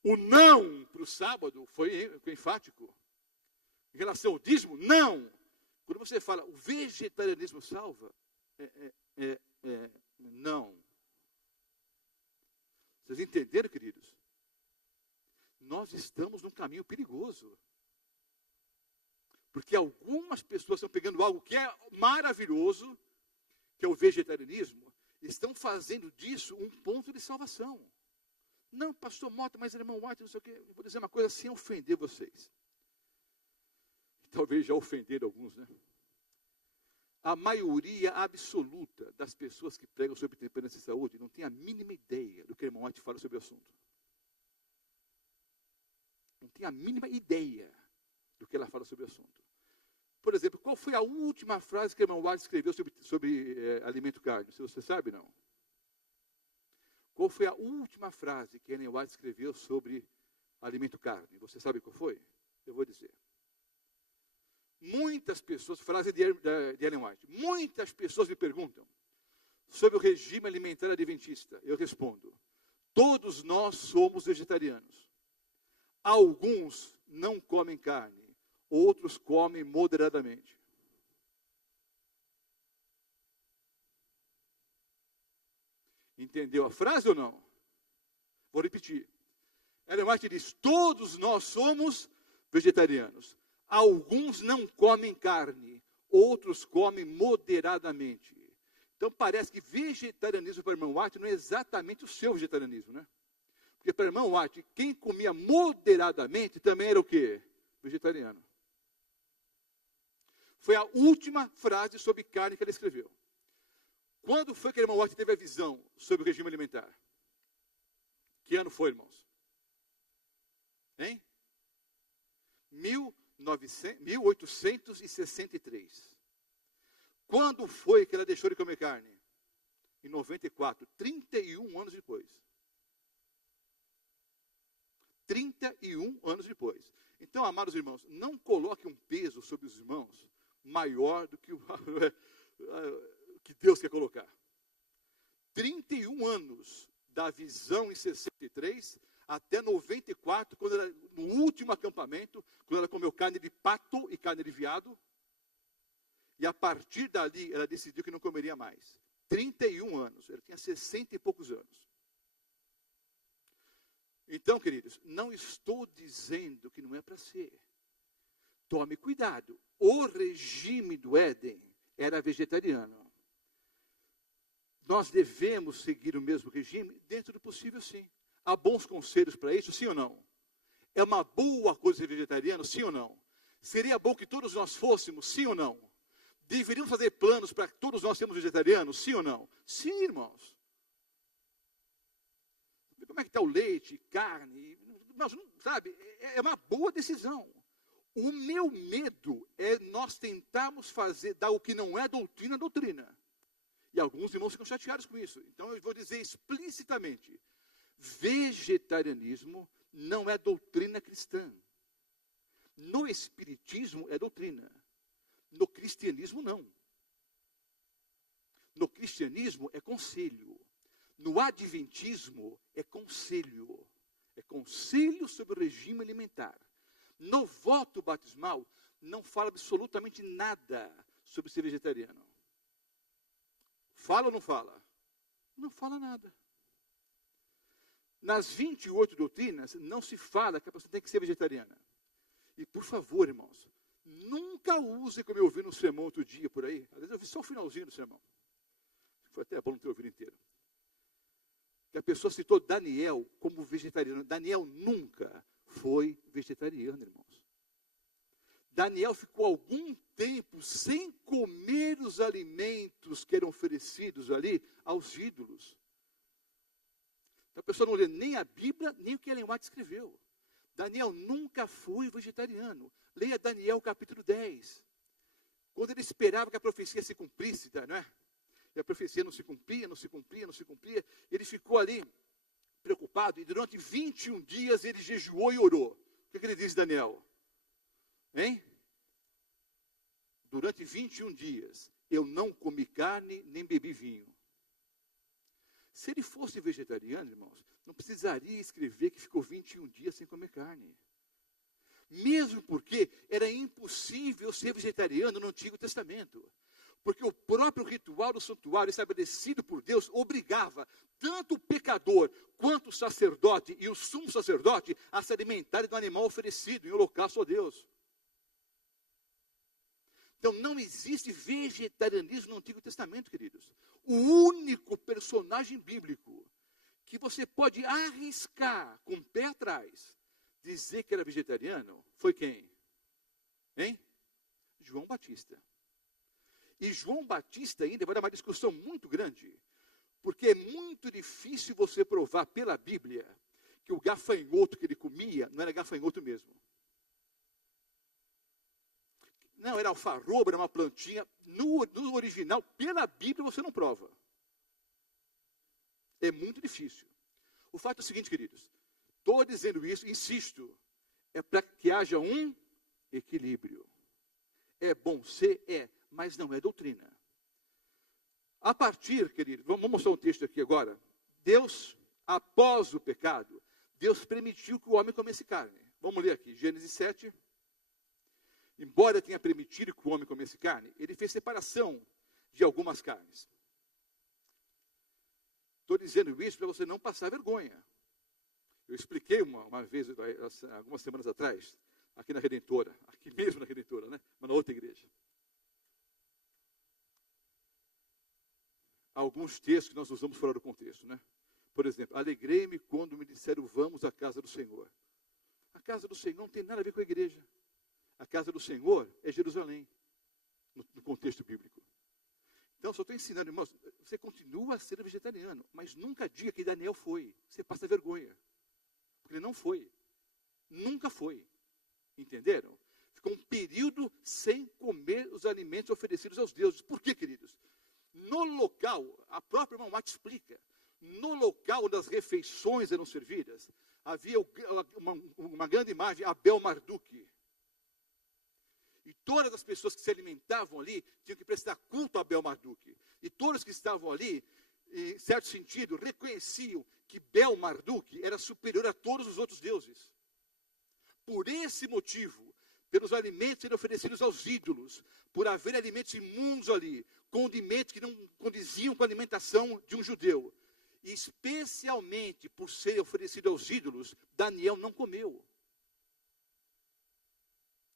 O não para o sábado foi enfático. Em relação ao dízimo, não. Quando você fala, o vegetarianismo salva? Não. Vocês entenderam, queridos? Nós estamos num caminho perigoso. Porque algumas pessoas estão pegando algo que é maravilhoso, que é o vegetarianismo, estão fazendo disso um ponto de salvação. Não, pastor Mota, mas irmão White, não sei o quê. Eu vou dizer uma coisa sem ofender vocês. Talvez já ofenderam alguns, né? A maioria absoluta das pessoas que pregam sobre temperança e saúde não tem a mínima ideia do que o irmão White fala sobre o assunto. Não tem a mínima ideia do que ela fala sobre o assunto. Por exemplo, qual foi a última frase que o irmão White escreveu sobre alimento carne? Se você sabe, não. Qual foi a última frase que Ellen White escreveu sobre alimento carne? Você sabe qual foi? Eu vou dizer. Muitas pessoas, frase de Ellen White, muitas pessoas me perguntam sobre o regime alimentar adventista. Eu respondo, todos nós somos vegetarianos. Alguns não comem carne, outros comem moderadamente. Entendeu a frase ou não? Vou repetir. Ellen White diz, todos nós somos vegetarianos. Alguns não comem carne, outros comem moderadamente. Então parece que vegetarianismo para o irmão White não é exatamente o seu vegetarianismo, né? Porque para o irmão White, quem comia moderadamente também era o quê? Vegetariano. Foi a última frase sobre carne que ele escreveu. Quando foi que o irmão White teve a visão sobre o regime alimentar? Que ano foi, irmãos? Hein? 1863. Quando foi que ela deixou de comer carne? Em 94, 31 anos depois. 31 anos depois. Então, amados irmãos, não coloque um peso sobre os irmãos maior do que o que Deus quer colocar. 31 anos da visão em 63, até 94, quando ela, no último acampamento, quando ela comeu carne de pato e carne de veado. E a partir dali, ela decidiu que não comeria mais. 31 anos, ela tinha 60 e poucos anos. Então, queridos, não estou dizendo que não é para ser. Tome cuidado. O regime do Éden era vegetariano. Nós devemos seguir o mesmo regime? Dentro do possível, sim. Há bons conselhos para isso, sim ou não? É uma boa coisa ser vegetariano, sim ou não? Seria bom que todos nós fôssemos, sim ou não? Deveríamos fazer planos para que todos nós sermos vegetarianos, sim ou não? Sim, irmãos. Como é que está o leite, carne? Mas, sabe, é uma boa decisão. O meu medo é nós tentarmos fazer, dar o que não é doutrina, doutrina. E alguns irmãos ficam chateados com isso. Então eu vou dizer explicitamente, vegetarianismo não é doutrina cristã. No espiritismo é doutrina. No cristianismo não. No cristianismo é conselho. No adventismo é conselho. É conselho sobre o regime alimentar. No voto batismal não fala absolutamente nada sobre ser vegetariano. Fala ou não fala? Não fala nada. Nas 28 doutrinas, não se fala que a pessoa tem que ser vegetariana. E, por favor, irmãos, nunca use, como eu ouvi no sermão outro dia por aí, às vezes eu vi só o finalzinho do sermão. Foi até bom não ter ouvido inteiro. Que a pessoa citou Daniel como vegetariano. Daniel nunca foi vegetariano, irmãos. Daniel ficou algum tempo sem comer os alimentos que eram oferecidos ali aos ídolos. A pessoa não lê nem a Bíblia, nem o que Ellen White escreveu. Daniel nunca foi vegetariano. Leia Daniel capítulo 10. Quando ele esperava que a profecia se cumprisse, não é? E a profecia não se cumpria, não se cumpria, não se cumpria. Ele ficou ali preocupado e durante 21 dias ele jejuou e orou. O que ele diz, Daniel? Hein? Durante 21 dias eu não comi carne nem bebi vinho. Se ele fosse vegetariano, irmãos, não precisaria escrever que ficou 21 dias sem comer carne. Mesmo porque era impossível ser vegetariano no Antigo Testamento. Porque o próprio ritual do santuário estabelecido por Deus obrigava tanto o pecador quanto o sacerdote e o sumo sacerdote a se alimentarem do animal oferecido em holocausto a Deus. Então não existe vegetarianismo no Antigo Testamento, queridos. O único personagem bíblico que você pode arriscar com o pé atrás, dizer que era vegetariano, foi quem? Hein? João Batista. E João Batista ainda vai dar uma discussão muito grande, porque é muito difícil você provar pela Bíblia que o gafanhoto que ele comia não era gafanhoto mesmo. Não, era alfarroba, era uma plantinha. No original, pela Bíblia, você não prova. É muito difícil. O fato é o seguinte, queridos. Estou dizendo isso, insisto, é para que haja um equilíbrio. É bom ser? É, mas não é doutrina. A partir, queridos, vamos mostrar um texto aqui agora. Deus, após o pecado, Deus permitiu que o homem comesse carne. Vamos ler aqui, Gênesis 7. Embora tenha permitido que o homem comesse carne, ele fez separação de algumas carnes. Estou dizendo isso para você não passar vergonha. Eu expliquei uma vez, algumas semanas atrás, aqui na Redentora, aqui mesmo na Redentora, né? Mas na outra igreja. Alguns textos que nós usamos fora do contexto, né? Por exemplo, alegrei-me quando me disseram vamos à casa do Senhor. A casa do Senhor não tem nada a ver com a igreja. A casa do Senhor é Jerusalém, no contexto bíblico. Então, só estou ensinando, irmãos, você continua a ser vegetariano, mas nunca diga que Daniel foi. Você passa vergonha. Porque ele não foi. Nunca foi. Entenderam? Ficou um período sem comer os alimentos oferecidos aos deuses. Por quê, queridos? No local, a própria irmã White explica, no local onde as refeições eram servidas, havia uma grande imagem, Abel Marduk. E todas as pessoas que se alimentavam ali tinham que prestar culto a Abel Marduk. E todos que estavam ali, em certo sentido, reconheciam que Bel-Marduk era superior a todos os outros deuses. Por esse motivo, pelos alimentos serem oferecidos aos ídolos, por haver alimentos imundos ali, condimentos que não condiziam com a alimentação de um judeu, e especialmente por ser oferecido aos ídolos, Daniel não comeu.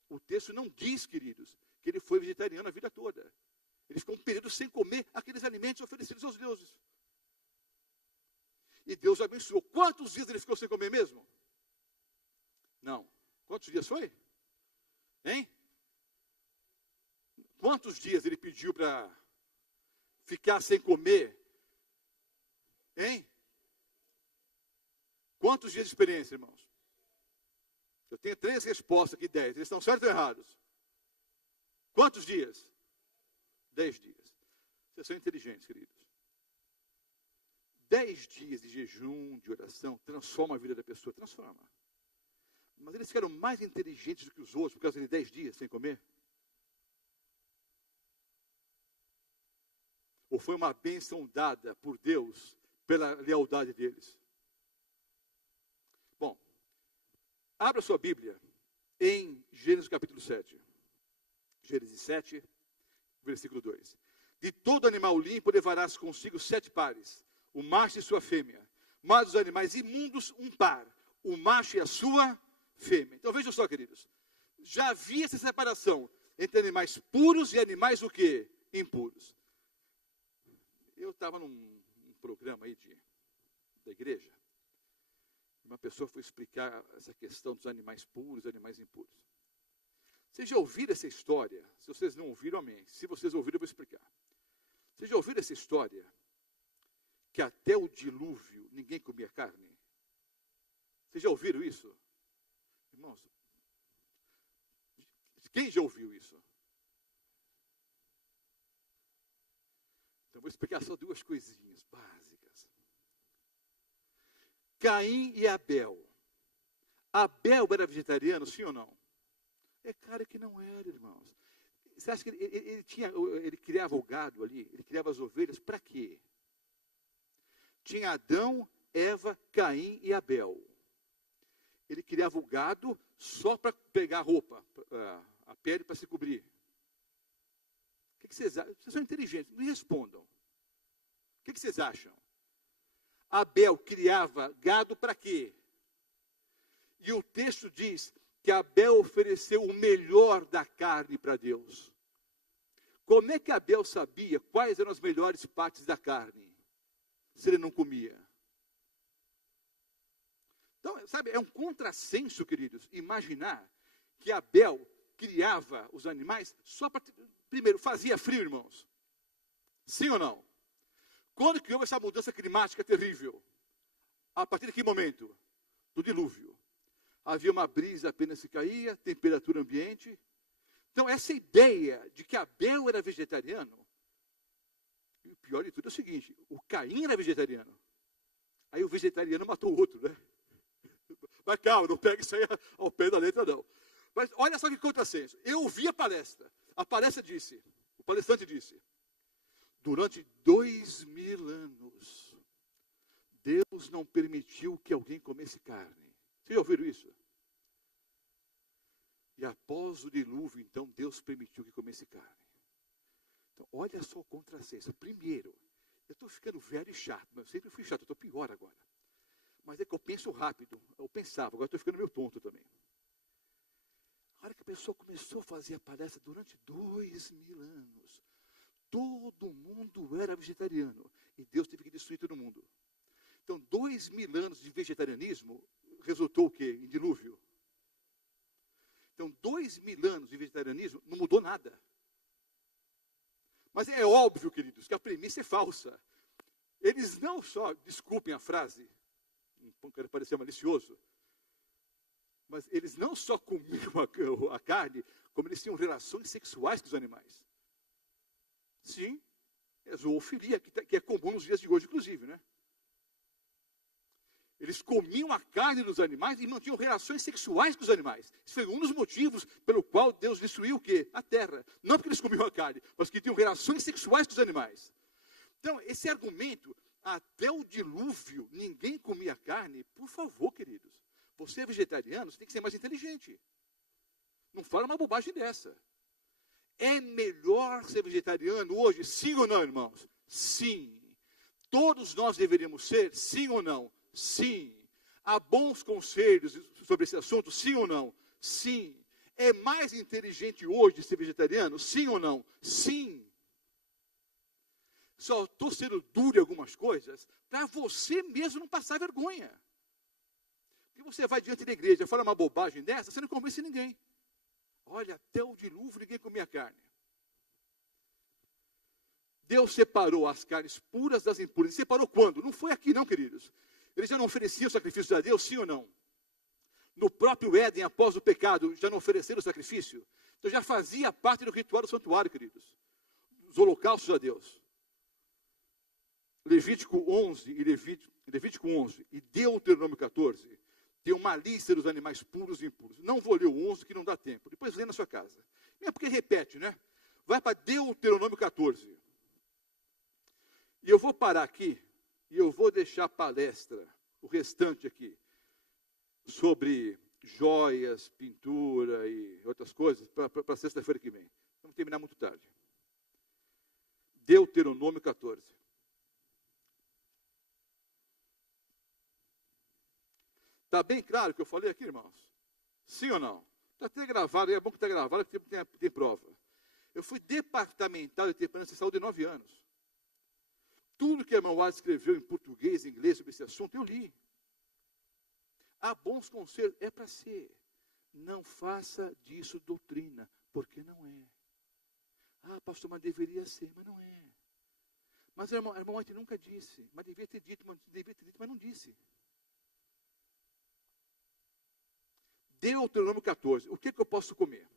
O texto não diz, queridos, que ele foi vegetariano a vida toda. Ele ficou um período sem comer aqueles alimentos oferecidos aos deuses. E Deus o abençoou. Quantos dias ele ficou sem comer mesmo? Não. Quantos dias foi? Hein? Quantos dias ele pediu para ficar sem comer? Hein? Quantos dias de experiência, irmãos? Eu tenho 3 respostas aqui, 10. Eles estão certos ou errados? Quantos dias? 10 dias. Vocês são inteligentes, queridos. 10 dias de jejum, de oração, transforma a vida da pessoa. Transforma. Mas eles ficaram mais inteligentes do que os outros por causa de 10 dias sem comer? Ou foi uma bênção dada por Deus pela lealdade deles? Bom, abra sua Bíblia em Gênesis capítulo 7. Gênesis 7, versículo 2. De todo animal limpo levarás consigo 7 pares, o macho e sua fêmea. Mas os animais imundos, um par, o macho e a sua fêmea. Então vejam só, queridos. Já havia essa separação entre animais puros e animais o quê? Impuros. Eu estava num programa aí da igreja. Uma pessoa foi explicar essa questão dos animais puros e animais impuros. Vocês já ouviram essa história? Se vocês não ouviram, amém. Se vocês ouviram, eu vou explicar. Vocês já ouviram essa história? Que até o dilúvio ninguém comia carne? Vocês já ouviram isso? Irmãos, quem já ouviu isso? Então, vou explicar só 2 coisinhas básicas. Caim e Abel. Abel era vegetariano, sim ou não? É claro que não era, irmãos. Você acha que ele criava o gado ali, ele criava as ovelhas, para quê? Tinha Adão, Eva, Caim e Abel. Ele criava o gado só para pegar a roupa, a pele para se cobrir. O que vocês acham? Vocês são inteligentes, me respondam. O que vocês acham? Abel criava gado para quê? E o texto diz que Abel ofereceu o melhor da carne para Deus. Como é que Abel sabia quais eram as melhores partes da carne, se ele não comia? Então, sabe, é um contrassenso, queridos, imaginar que Abel criava os animais só para... Primeiro, fazia frio, irmãos. Sim ou não? Quando que houve essa mudança climática terrível? A partir de que momento? Do dilúvio. Havia uma brisa apenas que caía, temperatura ambiente. Então, essa ideia de que Abel era vegetariano, e o pior de tudo é o seguinte, o Caim era vegetariano. Aí o vegetariano matou o outro, né? Mas calma, não pega isso aí ao pé da letra, não. Mas olha só que contrassenso. Eu ouvi a palestra. A palestra disse, o palestrante disse, durante 2000 anos, Deus não permitiu que alguém comesse carne. Vocês já ouviram isso? E após o dilúvio, então, Deus permitiu que comesse carne. Então, olha só o contrassenso. Primeiro, eu estou ficando velho e chato, mas eu sempre fui chato, eu estou pior agora. Mas é que eu penso rápido, eu pensava, agora estou ficando meio tonto também. A hora que a pessoa começou a fazer a palestra durante 2000 anos, todo mundo era vegetariano. E Deus teve que destruir todo mundo. Então, 2000 anos de vegetarianismo resultou o quê? Em dilúvio. Então, 2000 anos de vegetarianismo não mudou nada. Mas é óbvio, queridos, que a premissa é falsa. Eles não só, desculpem a frase, não quero parecer malicioso, mas eles não só comiam a carne, como eles tinham relações sexuais com os animais. Sim, é zoofilia, que é comum nos dias de hoje, inclusive, né? Eles comiam a carne dos animais e mantinham relações sexuais com os animais. Isso foi um dos motivos pelo qual Deus destruiu o quê? A terra. Não porque eles comiam a carne, mas que tinham relações sexuais com os animais. Então, esse argumento até o dilúvio, ninguém comia carne. Por favor, queridos. Você é vegetariano, você tem que ser mais inteligente. Não fala uma bobagem dessa. É melhor ser vegetariano hoje, sim ou não, irmãos? Sim. Todos nós deveríamos ser, sim ou não? Sim. Há bons conselhos sobre esse assunto, sim ou não? Sim. É mais inteligente hoje ser vegetariano, sim ou não? Sim. Só estou sendo duro em algumas coisas para você mesmo não passar vergonha. Porque você vai diante da igreja, fala uma bobagem dessa, você não convence ninguém. Olha, até o dilúvio ninguém comia carne. Deus separou as carnes puras das impuras. Separou quando? Não foi aqui não, queridos. Eles já não ofereciam sacrifícios a Deus, sim ou não? No próprio Éden, após o pecado, já não ofereceram o sacrifício? Então já fazia parte do ritual do santuário, queridos. Os holocaustos a Deus. Levítico 11 e Deuteronômio 14 tem uma lista dos animais puros e impuros. Não vou ler o 11 que não dá tempo. Depois lê na sua casa. É porque repete, né? Vai para Deuteronômio 14. E eu vou parar aqui e eu vou deixar a palestra, o restante aqui, sobre joias, pintura e outras coisas, para sexta-feira que vem. Vamos terminar muito tarde. Deuteronômio 14. Está bem claro o que eu falei aqui, irmãos? Sim ou não? Está até gravado, é bom que está gravado, porque tem prova. Eu fui departamental de temperança e saúde de 9 anos. Tudo que a irmã Ward escreveu em português e inglês sobre esse assunto, eu li. Há bons conselhos, é para ser. Não faça disso doutrina, porque não é. Ah, pastor, mas deveria ser, mas não é. Mas a irmã White nunca disse, mas devia ter dito, mas não disse. Deuteronômio 14, o que eu posso comer?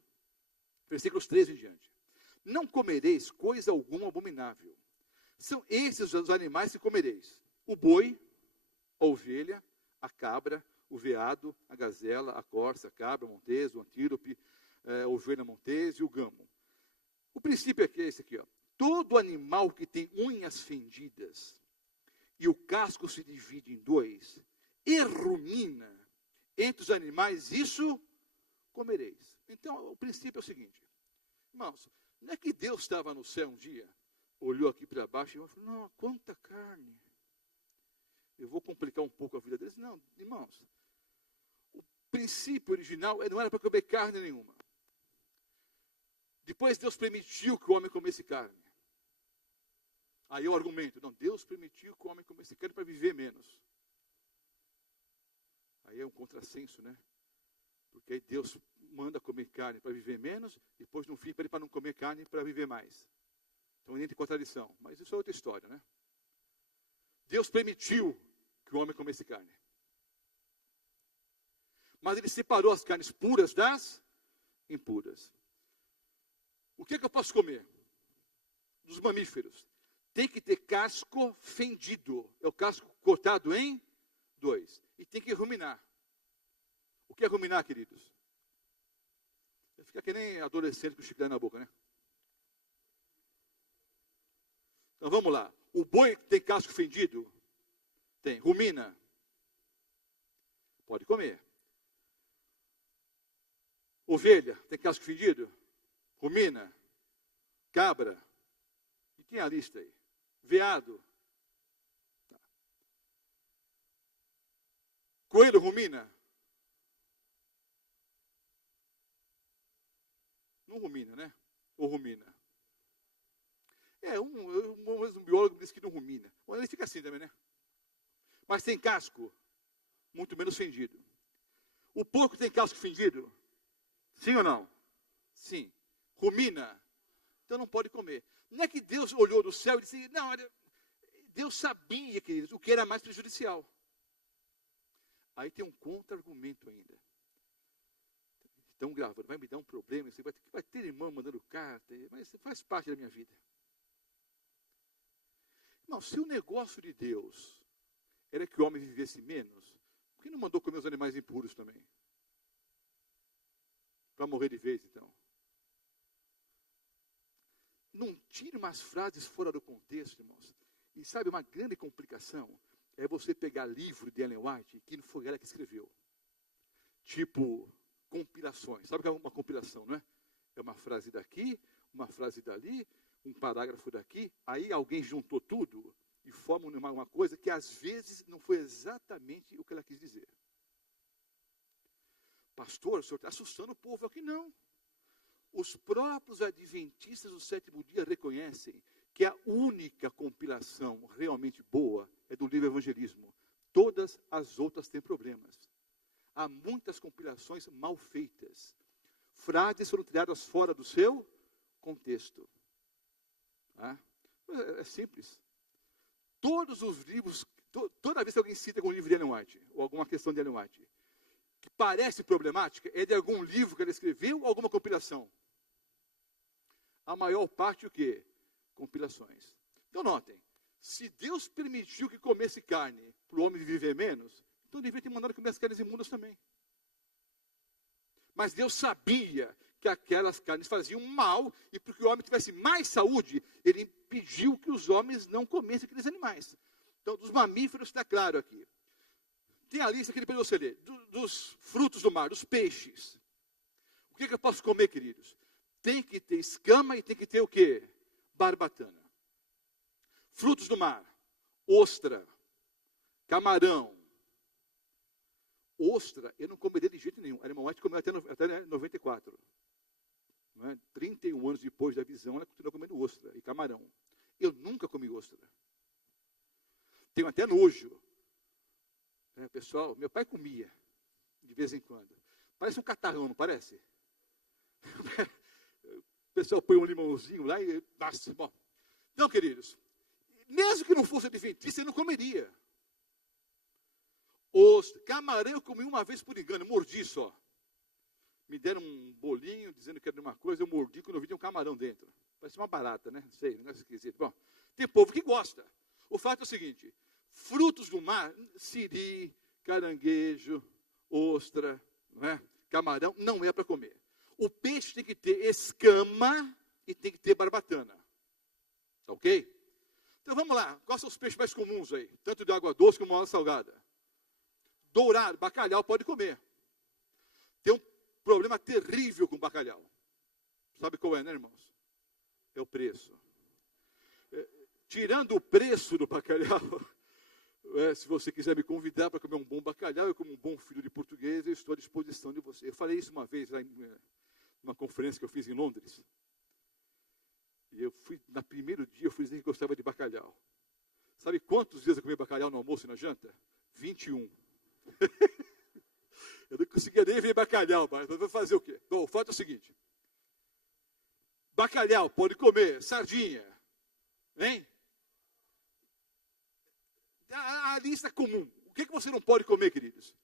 Versículos 13 em diante. Não comereis coisa alguma abominável. São esses os animais que comereis: o boi, a ovelha, a cabra, o veado, a gazela, a corça, a cabra, o monteso, o antílope, a ovelha montesa e o gamo. O princípio aqui é esse aqui, ó. Todo animal que tem unhas fendidas e o casco se divide em dois e rumina entre os animais, isso comereis. Então, o princípio é o seguinte, irmãos, não é que Deus estava no céu um dia, olhou aqui para baixo e falou, não, quanta carne. Eu vou complicar um pouco a vida deles. Não, irmãos, o princípio original não era para comer carne nenhuma. Depois Deus permitiu que o homem comesse carne. Aí eu argumento, não, Deus permitiu que o homem comesse carne para viver menos. Aí é um contrassenso, né? Porque aí Deus manda comer carne para viver menos, depois no fim para ele para não comer carne para viver mais. Então entra em contradição, mas isso é outra história, né? Deus permitiu que o homem comesse carne. Mas ele separou as carnes puras das impuras. O que é que eu posso comer? Dos mamíferos. Tem que ter casco fendido. É o casco cortado em dois. E tem que ruminar. O que é ruminar, queridos? Fica que nem adolescente com chiclete na boca, né? Então vamos lá. O boi tem casco fendido? Tem. Rumina? Pode comer. Ovelha tem casco fendido? Rumina? Cabra? E tem a lista aí? Veado? Tá. Coelho rumina? Não rumina, né? Ou rumina? Um biólogo disse que não rumina. Bom, ele fica assim também, né? Mas tem casco, muito menos fendido. O porco tem casco fendido? Sim ou não? Sim. Rumina? Então não pode comer. Não é que Deus olhou do céu e disse, não, Deus sabia, queridos, o que era mais prejudicial. Aí tem um contra-argumento ainda. Estão gravando, vai me dar um problema, você vai ter irmão mandando carta, mas faz parte da minha vida. Não, se o negócio de Deus era que o homem vivesse menos, por que não mandou comer os animais impuros também? Para morrer de vez, então. Não tire umas frases fora do contexto, irmãos. E sabe, uma grande complicação é você pegar livro de Ellen White que não foi ela que escreveu. Tipo, compilações. Sabe o que é uma compilação, não é? É uma frase daqui, uma frase dali, um parágrafo daqui, aí alguém juntou tudo e forma uma coisa que às vezes não foi exatamente o que ela quis dizer. Pastor, o senhor está assustando o povo aqui? Não. Os próprios adventistas do sétimo dia reconhecem que a única compilação realmente boa é do livro Evangelismo. Todas as outras têm problemas. Há muitas compilações mal feitas. Frases foram tiradas fora do seu contexto. É simples. Todos os livros, toda vez que alguém cita algum livro de Ellen White, ou alguma questão de Ellen White, que parece problemática, é de algum livro que ele escreveu ou alguma compilação. A maior parte o quê? Compilações. Então notem, se Deus permitiu que comesse carne para o homem viver menos, então deveria ter mandado comer as carnes imundas também. Mas Deus sabia que aquelas carnes faziam mal, e para que o homem tivesse mais saúde, ele impediu que os homens não comessem aqueles animais. Então, dos mamíferos está claro aqui. Tem a lista aqui para você ler, dos frutos do mar, dos peixes. O que eu posso comer, queridos? Tem que ter escama e tem que ter o quê? Barbatana. Frutos do mar, ostra, camarão. Ostra, eu não comeria de jeito nenhum. A Ellen White comeu até 94. Não é? 31 anos depois da visão, ela continua comendo ostra e camarão. Eu nunca comi ostra. Tenho até nojo. Pessoal, meu pai comia, de vez em quando. Parece um catarrão, não parece? O pessoal põe um limãozinho lá e... Nossa, bom. Então, queridos, mesmo que não fosse adventista, eu não comeria. Ostra, camarão eu comi uma vez por engano, mordi só. Me deram um bolinho dizendo que era uma coisa, eu mordi quando eu vi tinha um camarão dentro. Parece uma barata, né? Não sei, negócio esquisito. Bom, tem povo que gosta. O fato é o seguinte, frutos do mar, siri, caranguejo, ostra, não é? Camarão, não é para comer. O peixe tem que ter escama e tem que ter barbatana. Tá ok? Então vamos lá, quais são os peixes mais comuns aí? Tanto de água doce como água salgada. Dourado, bacalhau pode comer. Tem um problema terrível com bacalhau. Sabe qual é, né, irmãos? É o preço. Tirando o preço do bacalhau, se você quiser me convidar para comer um bom bacalhau, eu como um bom filho de português, eu estou à disposição de você. Eu falei isso uma vez lá em uma conferência que eu fiz em Londres. E eu fui, no primeiro dia, eu fui dizer que gostava de bacalhau. Sabe quantos dias eu comi bacalhau no almoço e na janta? 21. Eu não conseguia nem ver bacalhau, mas vou fazer o quê? Bom, o fato é o seguinte. Bacalhau, pode comer, sardinha, hein? A lista comum. O que você não pode comer, queridos?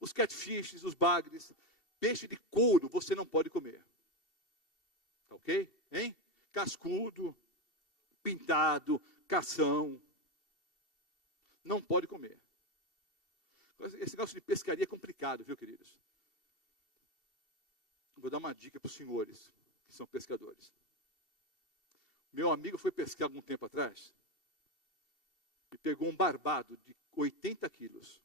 Os catfishes, os bagres, peixe de couro, você não pode comer. Ok? Hein? Cascudo, pintado, cação. Não pode comer. Esse negócio de pescaria é complicado, viu, queridos? Vou dar uma dica para os senhores que são pescadores. Meu amigo foi pescar algum tempo atrás e pegou um barbado de 80 quilos.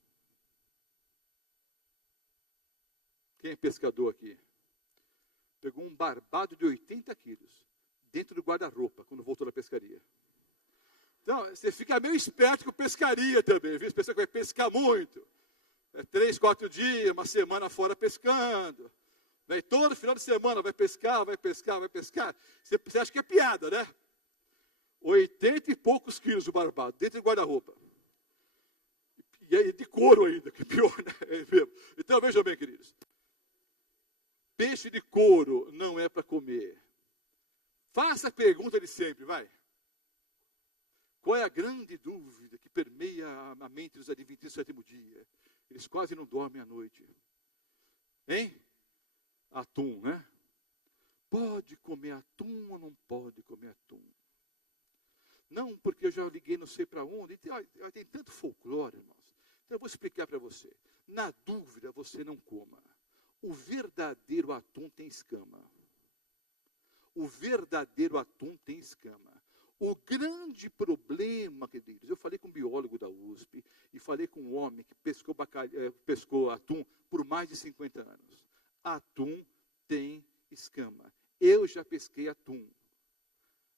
Quem é pescador aqui? Pegou um barbado de 80 quilos dentro do guarda-roupa quando voltou da pescaria. Então, você fica meio esperto com pescaria também, viu? Você pensa que vai pescar muito. 3, 4 dias, uma semana fora pescando. E todo final de semana vai pescar, vai pescar, vai pescar. Você acha que é piada, né? 80 e poucos quilos o barbado, dentro do guarda-roupa. E aí de couro ainda, que pior, né? Então, vejam bem, queridos. Peixe de couro não é para comer. Faça a pergunta de sempre, vai. Qual é a grande dúvida que permeia a mente dos adventistas do sétimo dia? Eles quase não dormem à noite. Hein? Atum, né? Pode comer atum ou não pode comer atum? Não, porque eu já liguei não sei para onde. Tem tanto folclore, irmãos. Então eu vou explicar para você. Na dúvida, você não coma. O verdadeiro atum tem escama. O verdadeiro atum tem escama. O grande problema, queridos, eu falei com um biólogo da USP e falei com um homem que pescou atum por mais de 50 anos. Atum tem escama. Eu já pesquei atum.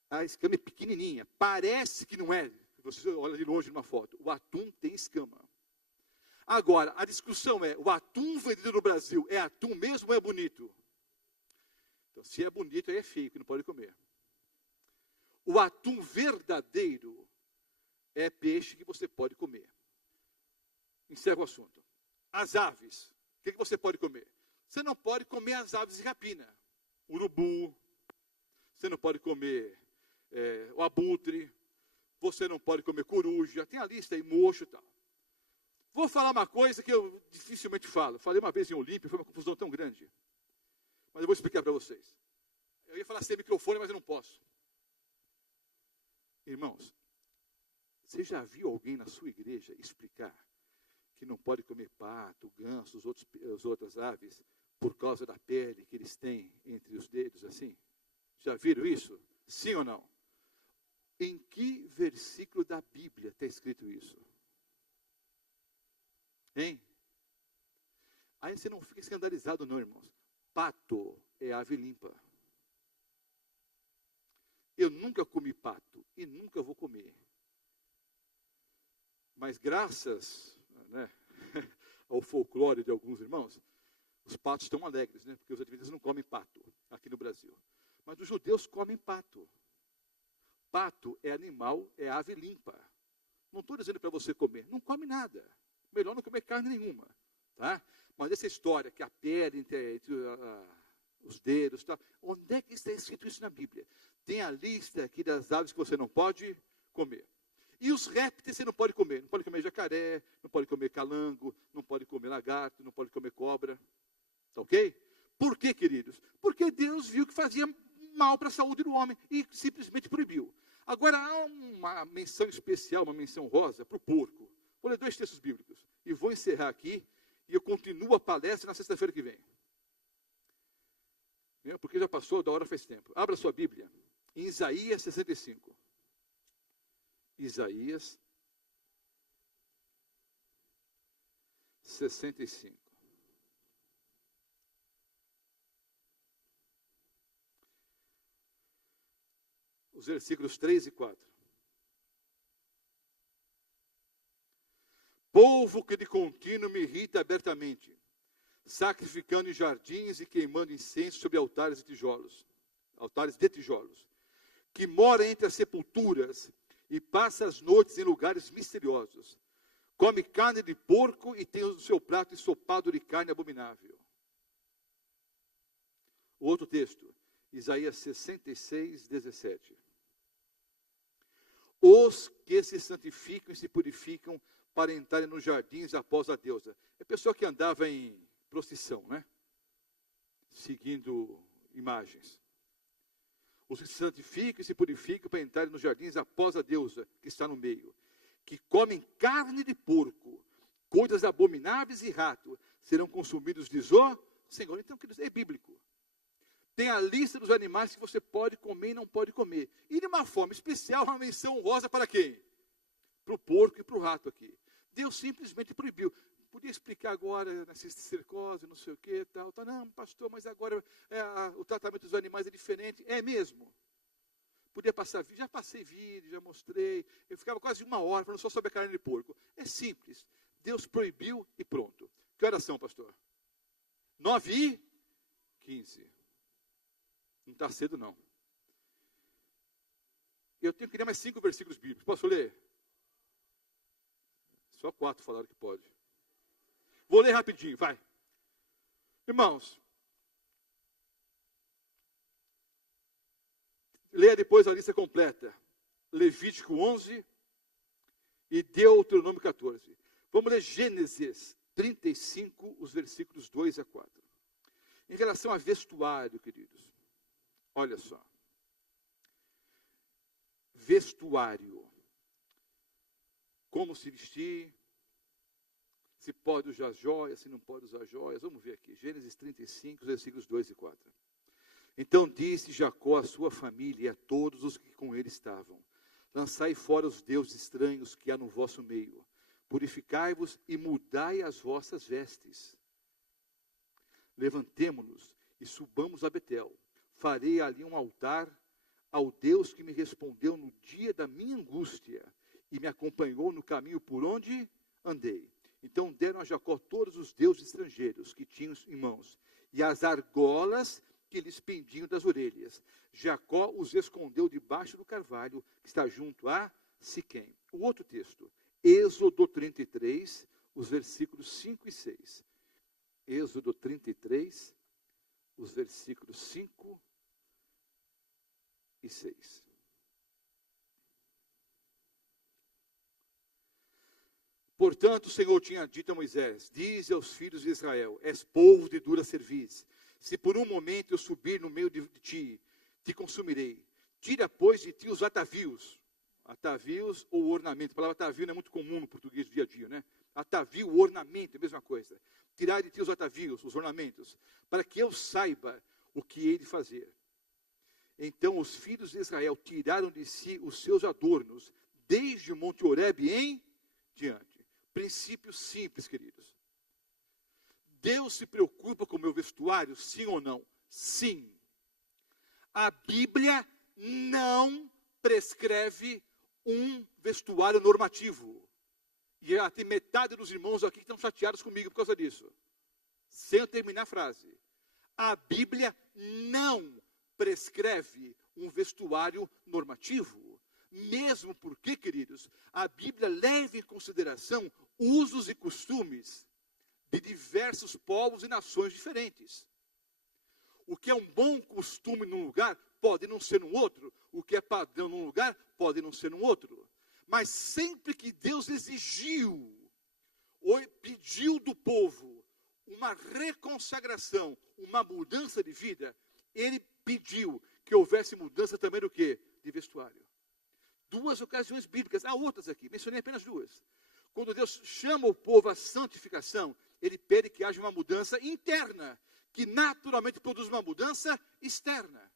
A escama é pequenininha, parece que não é. Você olha de longe numa foto. O atum tem escama. Agora, a discussão é, o atum vendido no Brasil é atum mesmo ou é bonito? Então, se é bonito, aí é feio, que não pode comer. O atum verdadeiro é peixe que você pode comer. Encerra o assunto. As aves, o que você pode comer? Você não pode comer as aves de rapina. Urubu, você não pode comer o abutre, você não pode comer coruja, tem a lista aí, mocho e tal. Vou falar uma coisa que eu dificilmente falo. Falei uma vez em Olímpia, foi uma confusão tão grande. Mas eu vou explicar para vocês. Eu ia falar sem microfone, mas eu não posso. Irmãos, você já viu alguém na sua igreja explicar que não pode comer pato, ganso, as outras aves, por causa da pele que eles têm entre os dedos, assim? Já viram isso? Sim ou não? Em que versículo da Bíblia está escrito isso? Hein? Aí você não fica escandalizado não, irmãos. Pato é ave limpa. Eu nunca comi pato e nunca vou comer. Mas graças, né, ao folclore de alguns irmãos, os patos estão alegres, né? Porque os adventistas não comem pato aqui no Brasil. Mas os judeus comem pato. Pato é animal, é ave limpa. Não estou dizendo para você comer. Não come nada. Melhor não comer carne nenhuma. Tá? Mas essa história que a pele entre os dedos, tá? Onde é que está escrito isso na Bíblia? Tem a lista aqui das aves que você não pode comer. E os répteis você não pode comer. Não pode comer jacaré, não pode comer calango, não pode comer lagarto, não pode comer cobra. Tá ok? Por quê, queridos? Porque Deus viu que fazia mal para a saúde do homem e simplesmente proibiu. Agora, há uma menção especial, uma menção rosa para o porco. Vou ler 2 textos bíblicos e vou encerrar aqui e eu continuo a palestra na sexta-feira que vem. Porque já passou da hora faz tempo. Abra sua Bíblia em Isaías 65. Isaías 65. Os versículos 3 e 4. Povo que de contínuo me irrita abertamente, sacrificando em jardins e queimando incenso sobre altares de tijolos, que mora entre as sepulturas e passa as noites em lugares misteriosos, come carne de porco e tem o seu prato ensopado de carne abominável. O outro texto, Isaías 66, 17. Os que se santificam e se purificam para entrarem nos jardins após a deusa. É a pessoa que andava em procissão, né? Seguindo imagens. Os que se santificam e se purificam para entrarem nos jardins após a deusa que está no meio. Que comem carne de porco, coisas abomináveis e rato, serão consumidos, diz o Senhor. Então, é bíblico. Tem a lista dos animais que você pode comer e não pode comer. E de uma forma especial, uma menção honrosa para quem? Para o porco e para o rato aqui. Deus simplesmente proibiu. Podia explicar agora na cistercose, não sei o que, tal. Não, pastor, mas agora o tratamento dos animais é diferente. É mesmo. Podia passar vídeo, já passei vídeo, já mostrei. Eu ficava quase 1 hora falando só sobre a carne de porco. É simples. Deus proibiu e pronto. Que horas são, pastor? 9h15. Não está cedo, não. Eu tenho que ler mais 5 versículos bíblicos. Posso ler? Só 4 falaram que pode. Vou ler rapidinho, vai. Irmãos, leia depois a lista completa. Levítico 11 e Deuteronômio 14. Vamos ler Gênesis 35, os versículos 2 a 4. Em relação a vestuário, queridos. Olha só. Vestuário. Como se vestir. Se pode usar joias, se não pode usar joias. Vamos ver aqui. Gênesis 35, versículos 2 e 4. Então disse Jacó à sua família e a todos os que com ele estavam: lançai fora os deuses estranhos que há no vosso meio. Purificai-vos e mudai as vossas vestes. Levantemo-nos e subamos a Betel. Farei ali um altar ao Deus que me respondeu no dia da minha angústia e me acompanhou no caminho por onde andei. Então deram a Jacó todos os deuses estrangeiros que tinham em mãos e as argolas que lhes pendiam das orelhas. Jacó os escondeu debaixo do carvalho que está junto a Siquém. O outro texto, Êxodo 33, os versículos 5 e 6. Êxodo 33, os versículos 5 e 6. Portanto, o Senhor tinha dito a Moisés: dize aos filhos de Israel: és povo de dura cerviz. Se por um momento eu subir no meio de ti, te consumirei. Tira, pois, de ti os atavios. Atavios ou ornamento. A palavra atavio não é muito comum no português do dia a dia, né? Atavio, ornamento, é a mesma coisa. Tirar de ti os atavios, os ornamentos, para que eu saiba o que hei de fazer. Então os filhos de Israel tiraram de si os seus adornos, desde o Monte Horebe em diante. Princípio simples, queridos. Deus se preocupa com o meu vestuário, sim ou não? Sim. A Bíblia não prescreve um vestuário normativo. E tem metade dos irmãos aqui que estão chateados comigo por causa disso. Sem eu terminar a frase. A Bíblia não prescreve um vestuário normativo. Mesmo porque, queridos, a Bíblia leva em consideração usos e costumes de diversos povos e nações diferentes. O que é um bom costume num lugar, pode não ser num outro. O que é padrão num lugar, pode não ser num outro. Mas sempre que Deus exigiu, ou pediu do povo, uma reconsagração, uma mudança de vida, Ele pediu que houvesse mudança também do quê? De vestuário. Duas ocasiões bíblicas, há outras aqui, mencionei apenas duas. Quando Deus chama o povo à santificação, Ele pede que haja uma mudança interna, que naturalmente produz uma mudança externa.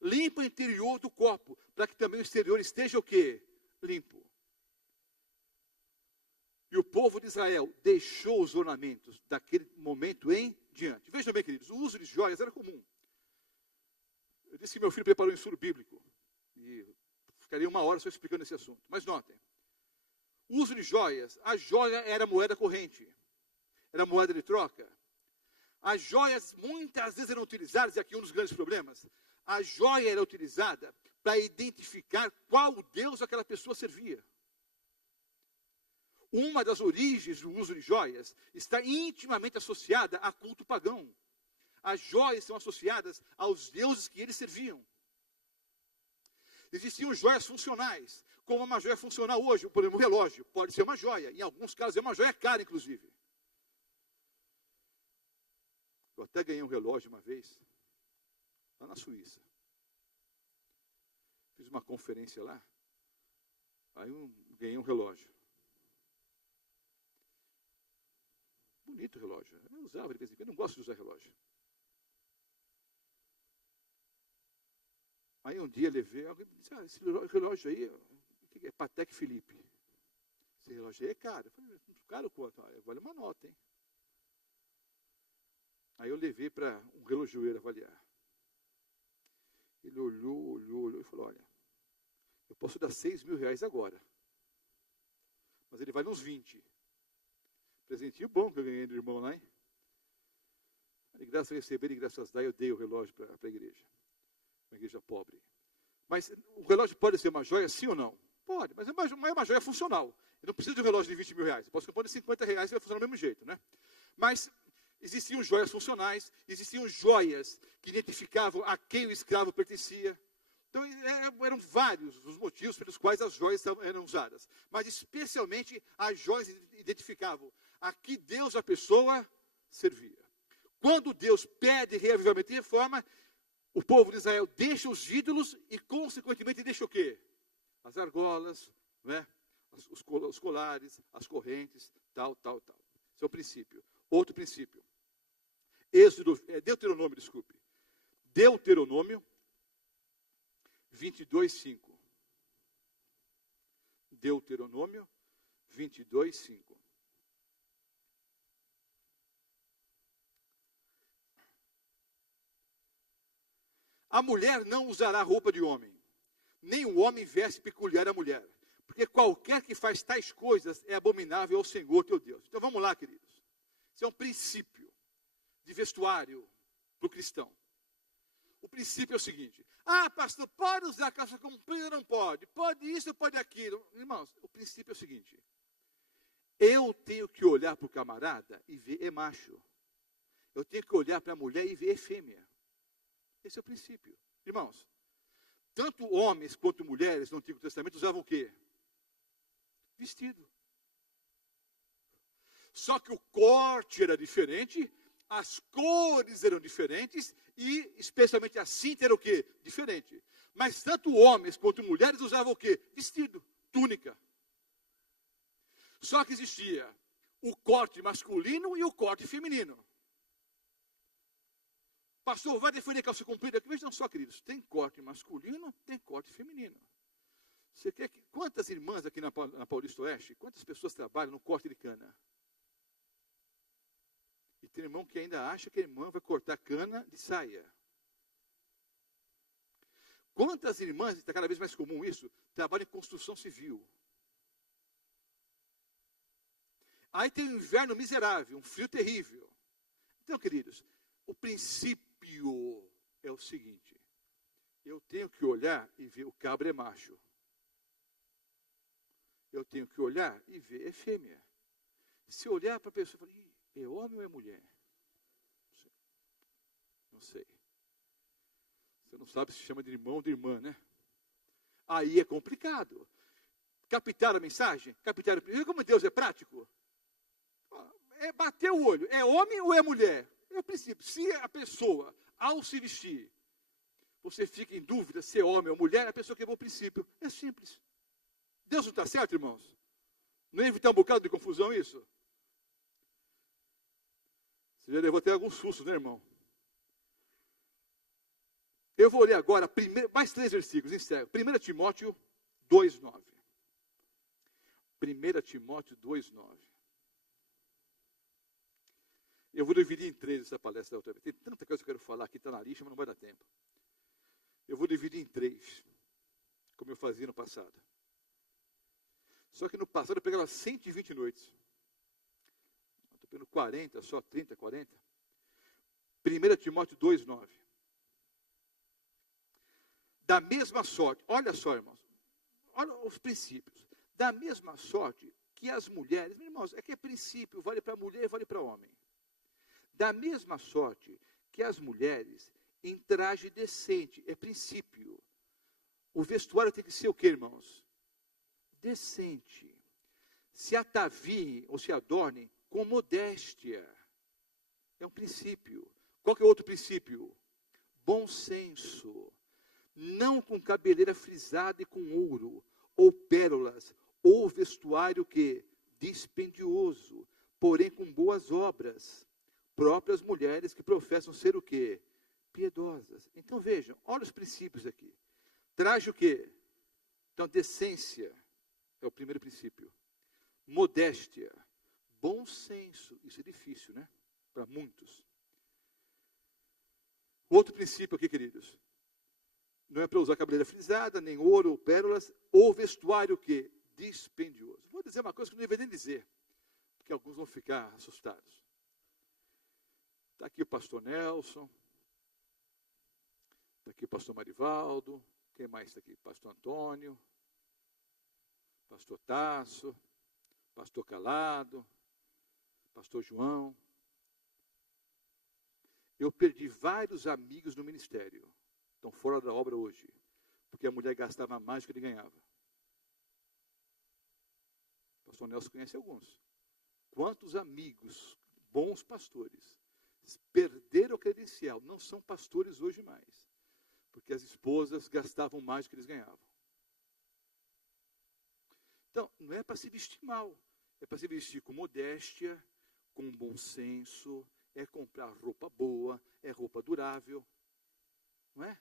Limpa o interior do corpo, para que também o exterior esteja o quê? Limpo. E o povo de Israel deixou os ornamentos daquele momento em diante. Vejam bem, queridos, o uso de joias era comum. Eu disse que meu filho preparou um estudo bíblico. E ficaria 1 hora só explicando esse assunto. Mas notem, o uso de joias, a joia era moeda corrente. Era moeda de troca. As joias muitas vezes eram utilizadas, e aqui um dos grandes problemas, a joia era utilizada para identificar qual Deus aquela pessoa servia. Uma das origens do uso de joias está intimamente associada a culto pagão. As joias são associadas aos deuses que eles serviam. Existiam joias funcionais, como uma joia funcional hoje. Por exemplo, um relógio pode ser uma joia. Em alguns casos é uma joia cara, inclusive. Eu até ganhei um relógio uma vez, lá na Suíça. Fiz uma conferência lá. Aí ganhei um relógio. Bonito o relógio. Eu usava de vez em quando. Eu não gosto de usar relógio. Aí um dia levei, alguém disse, esse relógio aí é Patek Philippe. Esse relógio aí é caro. Eu falei, caro quanto? Vale uma nota, hein? Aí eu levei para um relojoeiro avaliar. Ele olhou e falou, olha, eu posso dar 6 mil reais agora. Mas ele vale uns 20. Presentinho bom que eu ganhei do irmão lá, hein? E graças a receber e graças a dar, eu dei o relógio para a igreja. Uma igreja pobre. Mas o relógio pode ser uma joia, sim ou não? Pode, mas é uma joia funcional. Eu não preciso de um relógio de 20 mil reais. Eu posso comprar de 50 reais e vai funcionar do mesmo jeito, né? Mas existiam joias funcionais, existiam joias que identificavam a quem o escravo pertencia. Então, eram vários os motivos pelos quais as joias eram usadas. Mas, especialmente, as joias identificavam a que Deus a pessoa servia. Quando Deus pede reavivamento e reforma, o povo de Israel deixa os ídolos e, consequentemente, deixa o quê? As argolas, né? Os colares, as correntes, tal. Esse é o princípio. Outro princípio. Deuteronômio, desculpe. Deuteronômio 22:5. Deuteronômio 22:5. A mulher não usará roupa de homem, nem o homem veste peculiar à mulher, porque qualquer que faz tais coisas é abominável ao Senhor teu Deus. Então vamos lá, queridos. Isso é um princípio de vestuário para o cristão. O princípio é o seguinte: ah, pastor, pode usar calça comprida ou não pode? Pode isso ou pode aquilo? Irmãos, o princípio é o seguinte: eu tenho que olhar para o camarada e ver é macho. Eu tenho que olhar para a mulher e ver é fêmea. Esse é o princípio. Irmãos, tanto homens quanto mulheres no Antigo Testamento usavam o quê? Vestido. Só que o corte era diferente, as cores eram diferentes e, especialmente a cinta, era o quê? Diferente. Mas tanto homens quanto mulheres usavam o quê? Vestido, túnica. Só que existia o corte masculino e o corte feminino. Pastor, vai defender calça comprida? Vejam só, queridos, tem corte masculino, tem corte feminino. Você quer que, quantas irmãs aqui na Paulista Oeste, quantas pessoas trabalham no corte de cana? E tem irmão que ainda acha que a irmã vai cortar cana de saia. Quantas irmãs, está cada vez mais comum isso, trabalham em construção civil. Aí tem um inverno miserável, um frio terrível. Então, queridos, o princípio é o seguinte: eu tenho que olhar e ver o cabra é macho. Eu tenho que olhar e ver é fêmea. Se eu olhar para a pessoa e falar, é homem ou é mulher? Não sei. Você não sabe se chama de irmão ou de irmã, né? Aí é complicado. Captar a mensagem? Captar o... Como Deus é prático? É bater o olho. É homem ou é mulher? É o princípio. Se a pessoa, ao se vestir, você fica em dúvida se é homem ou mulher, a pessoa quebrou o princípio. É simples. Deus não está certo, irmãos? Não ia evitar um bocado de confusão isso? Você já levou até alguns sustos, né, irmão? Eu vou ler agora mais 3 versículos, encerro. 1 Timóteo 2:9. 1 Timóteo 2:9. Eu vou dividir em 3 essa palestra da outra vez. Tem tanta coisa que eu quero falar aqui, está na lista, mas não vai dar tempo. Eu vou dividir em 3, como eu fazia no passado. Só que no passado eu pegava 120 noites. Estou pegando 40, só 30, 40. 1 Timóteo 2:9. Da mesma sorte, olha só, irmãos, olha os princípios. Da mesma sorte que as mulheres, irmãos, é que é princípio, vale para mulher e vale para homem. Da mesma sorte que as mulheres em traje decente, é princípio. O vestuário tem que ser o quê, irmãos? Decente. Se ataviem ou se adornem com modéstia. É um princípio. Qual que é o outro princípio? Bom senso. Não com cabeleira frisada e com ouro, ou pérolas, ou vestuário que dispendioso, porém com boas obras, próprias mulheres que professam ser o quê? Piedosas. Então vejam, olha os princípios aqui. Traje o quê? Então, decência é o primeiro princípio. Modéstia, bom senso, isso é difícil, né? Para muitos. Outro princípio aqui, queridos. Não é para usar cabeleira frisada, nem ouro, ou pérolas, ou vestuário o quê? Dispendioso. Vou dizer uma coisa que não deveria nem dizer, porque alguns vão ficar assustados. Está aqui o pastor Nelson, está aqui o pastor Marivaldo, quem mais está aqui? Pastor Antônio, pastor Tasso, pastor Calado, pastor João. Eu perdi vários amigos no ministério. Estão fora da obra hoje, porque a mulher gastava mais do que ele ganhava. O pastor Nelson conhece alguns. Quantos amigos, bons pastores, perderam o credencial, não são pastores hoje mais, porque as esposas gastavam mais do que eles ganhavam. Então, não é para se vestir mal, é para se vestir com modéstia, com bom senso, é comprar roupa boa, é roupa durável. Não é?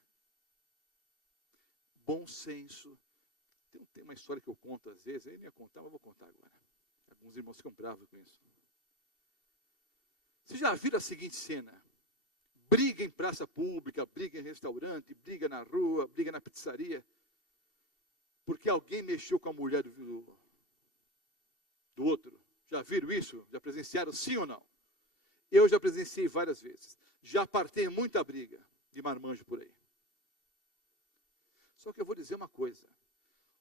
Bom senso. Tem uma história que eu conto às vezes, eu não ia contar, mas eu vou contar agora. Alguns irmãos ficam bravos com isso. Vocês já viram a seguinte cena? Briga em praça pública, briga em restaurante, briga na rua, briga na pizzaria, porque alguém mexeu com a mulher do outro. Já viram isso? Já presenciaram, sim ou não? Eu já presenciei várias vezes. Já partei muita briga de marmanjo por aí. Só que eu vou dizer uma coisa.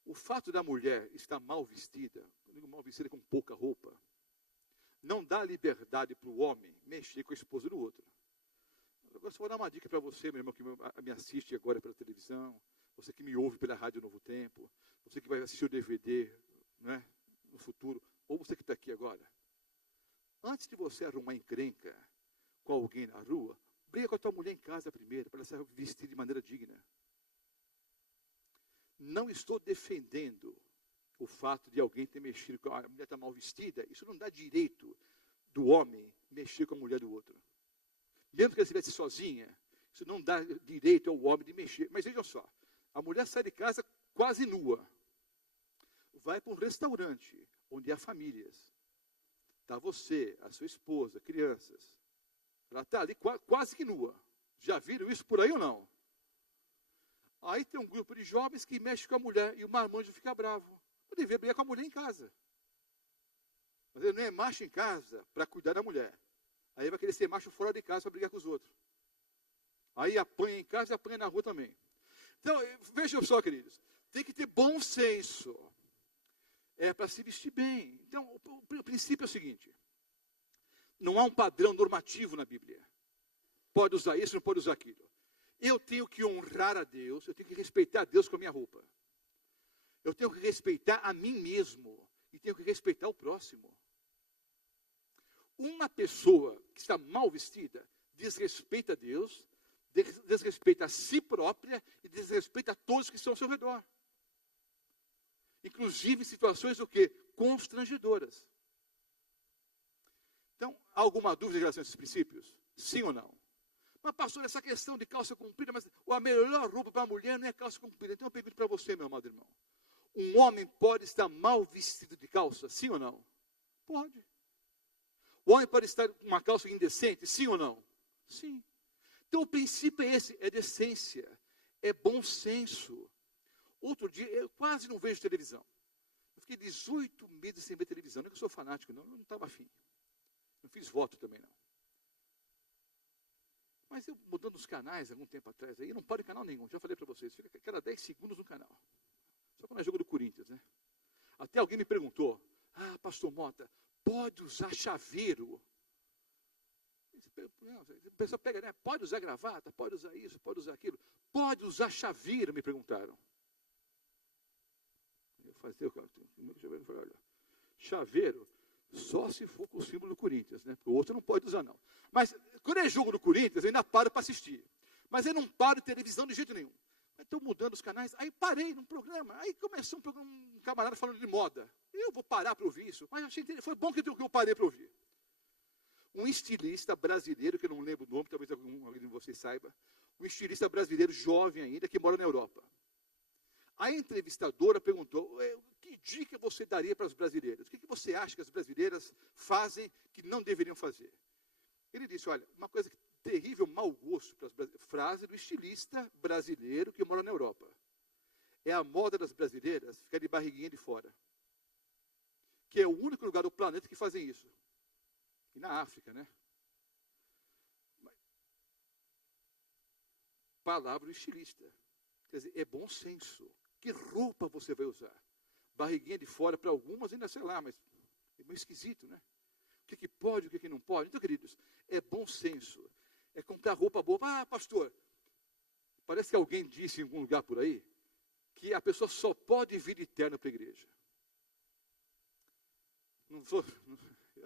O fato da mulher estar mal vestida, eu digo mal vestida com pouca roupa, não dá liberdade para o homem mexer com a esposa do outro. Agora só vou dar uma dica para você, meu irmão, que me assiste agora pela televisão, você que me ouve pela Rádio Novo Tempo, você que vai assistir o DVD, né, no futuro, ou você que está aqui agora. Antes de você arrumar encrenca com alguém na rua, briga com a tua mulher em casa primeiro, para ela se vestir de maneira digna. Não estou defendendo o fato de alguém ter mexido com a mulher está mal vestida. Isso não dá direito do homem mexer com a mulher do outro. Mesmo que ela estivesse sozinha, isso não dá direito ao homem de mexer. Mas vejam só, a mulher sai de casa quase nua. Vai para um restaurante onde há famílias. Está você, a sua esposa, crianças. Ela está ali quase que nua. Já viram isso por aí ou não? Aí tem um grupo de jovens que mexe com a mulher e o marmanjo fica bravo. Eu devia brigar com a mulher em casa. Mas ele não é macho em casa para cuidar da mulher. Aí vai querer ser macho fora de casa para brigar com os outros. Aí apanha em casa e apanha na rua também. Então, vejam só, queridos. Tem que ter bom senso. É para se vestir bem. Então, o princípio é o seguinte. Não há um padrão normativo na Bíblia. Pode usar isso, não pode usar aquilo. Eu tenho que honrar a Deus, eu tenho que respeitar a Deus com a minha roupa. Eu tenho que respeitar a mim mesmo e tenho que respeitar o próximo. Uma pessoa que está mal vestida desrespeita a Deus, desrespeita a si própria e desrespeita a todos que estão ao seu redor. Inclusive em situações o quê? Constrangedoras. Então, há alguma dúvida em relação a esses princípios? Sim ou não? Mas, pastor, essa questão de calça comprida, mas a melhor roupa para a mulher não é calça comprida. Então eu pergunto para você, meu amado irmão. Um homem pode estar mal vestido de calça, sim ou não? Pode. O homem pode estar com uma calça indecente, sim ou não? Sim. Então o princípio é esse, é decência, é bom senso. Outro dia, eu quase não vejo televisão. Eu fiquei 18 meses sem ver televisão. Não é que eu sou fanático, não estava afim. Não fiz voto também, não. Mas eu mudando os canais, algum tempo atrás, aí não paro em canal nenhum, já falei para vocês, fica cada 10 segundos no canal. Só quando é jogo do Corinthians, né? Até alguém me perguntou, pastor Mota, pode usar chaveiro? O pessoal pega, né? Pode usar gravata, pode usar isso, pode usar aquilo. Pode usar chaveiro, me perguntaram. Eu falei, olha, chaveiro, só se for com o símbolo do Corinthians, né? Porque o outro não pode usar, não. Mas, quando é jogo do Corinthians, eu ainda paro para assistir. Mas eu não paro de televisão de jeito nenhum. Estou mudando os canais, aí parei num programa, aí começou um camarada falando de moda. Eu vou parar para ouvir isso, mas achei foi bom que eu parei para ouvir. Um estilista brasileiro, que eu não lembro o nome, talvez algum de vocês saiba, um estilista brasileiro jovem ainda, que mora na Europa. A entrevistadora perguntou, que dica você daria para os brasileiros? O que você acha que as brasileiras fazem que não deveriam fazer? Ele disse, olha, uma coisa que terrível mau gosto para as brasileiras, frase do estilista brasileiro que mora na Europa. É a moda das brasileiras ficar de barriguinha de fora. Que é o único lugar do planeta que fazem isso. E na África, né? Palavra do estilista. Quer dizer, é bom senso. Que roupa você vai usar? Barriguinha de fora para algumas, ainda sei lá, mas é meio esquisito, né? O que pode, o que não pode. Então, queridos, é bom senso. É comprar roupa boa. Pastor, parece que alguém disse em algum lugar por aí que a pessoa só pode vir de terno para a igreja.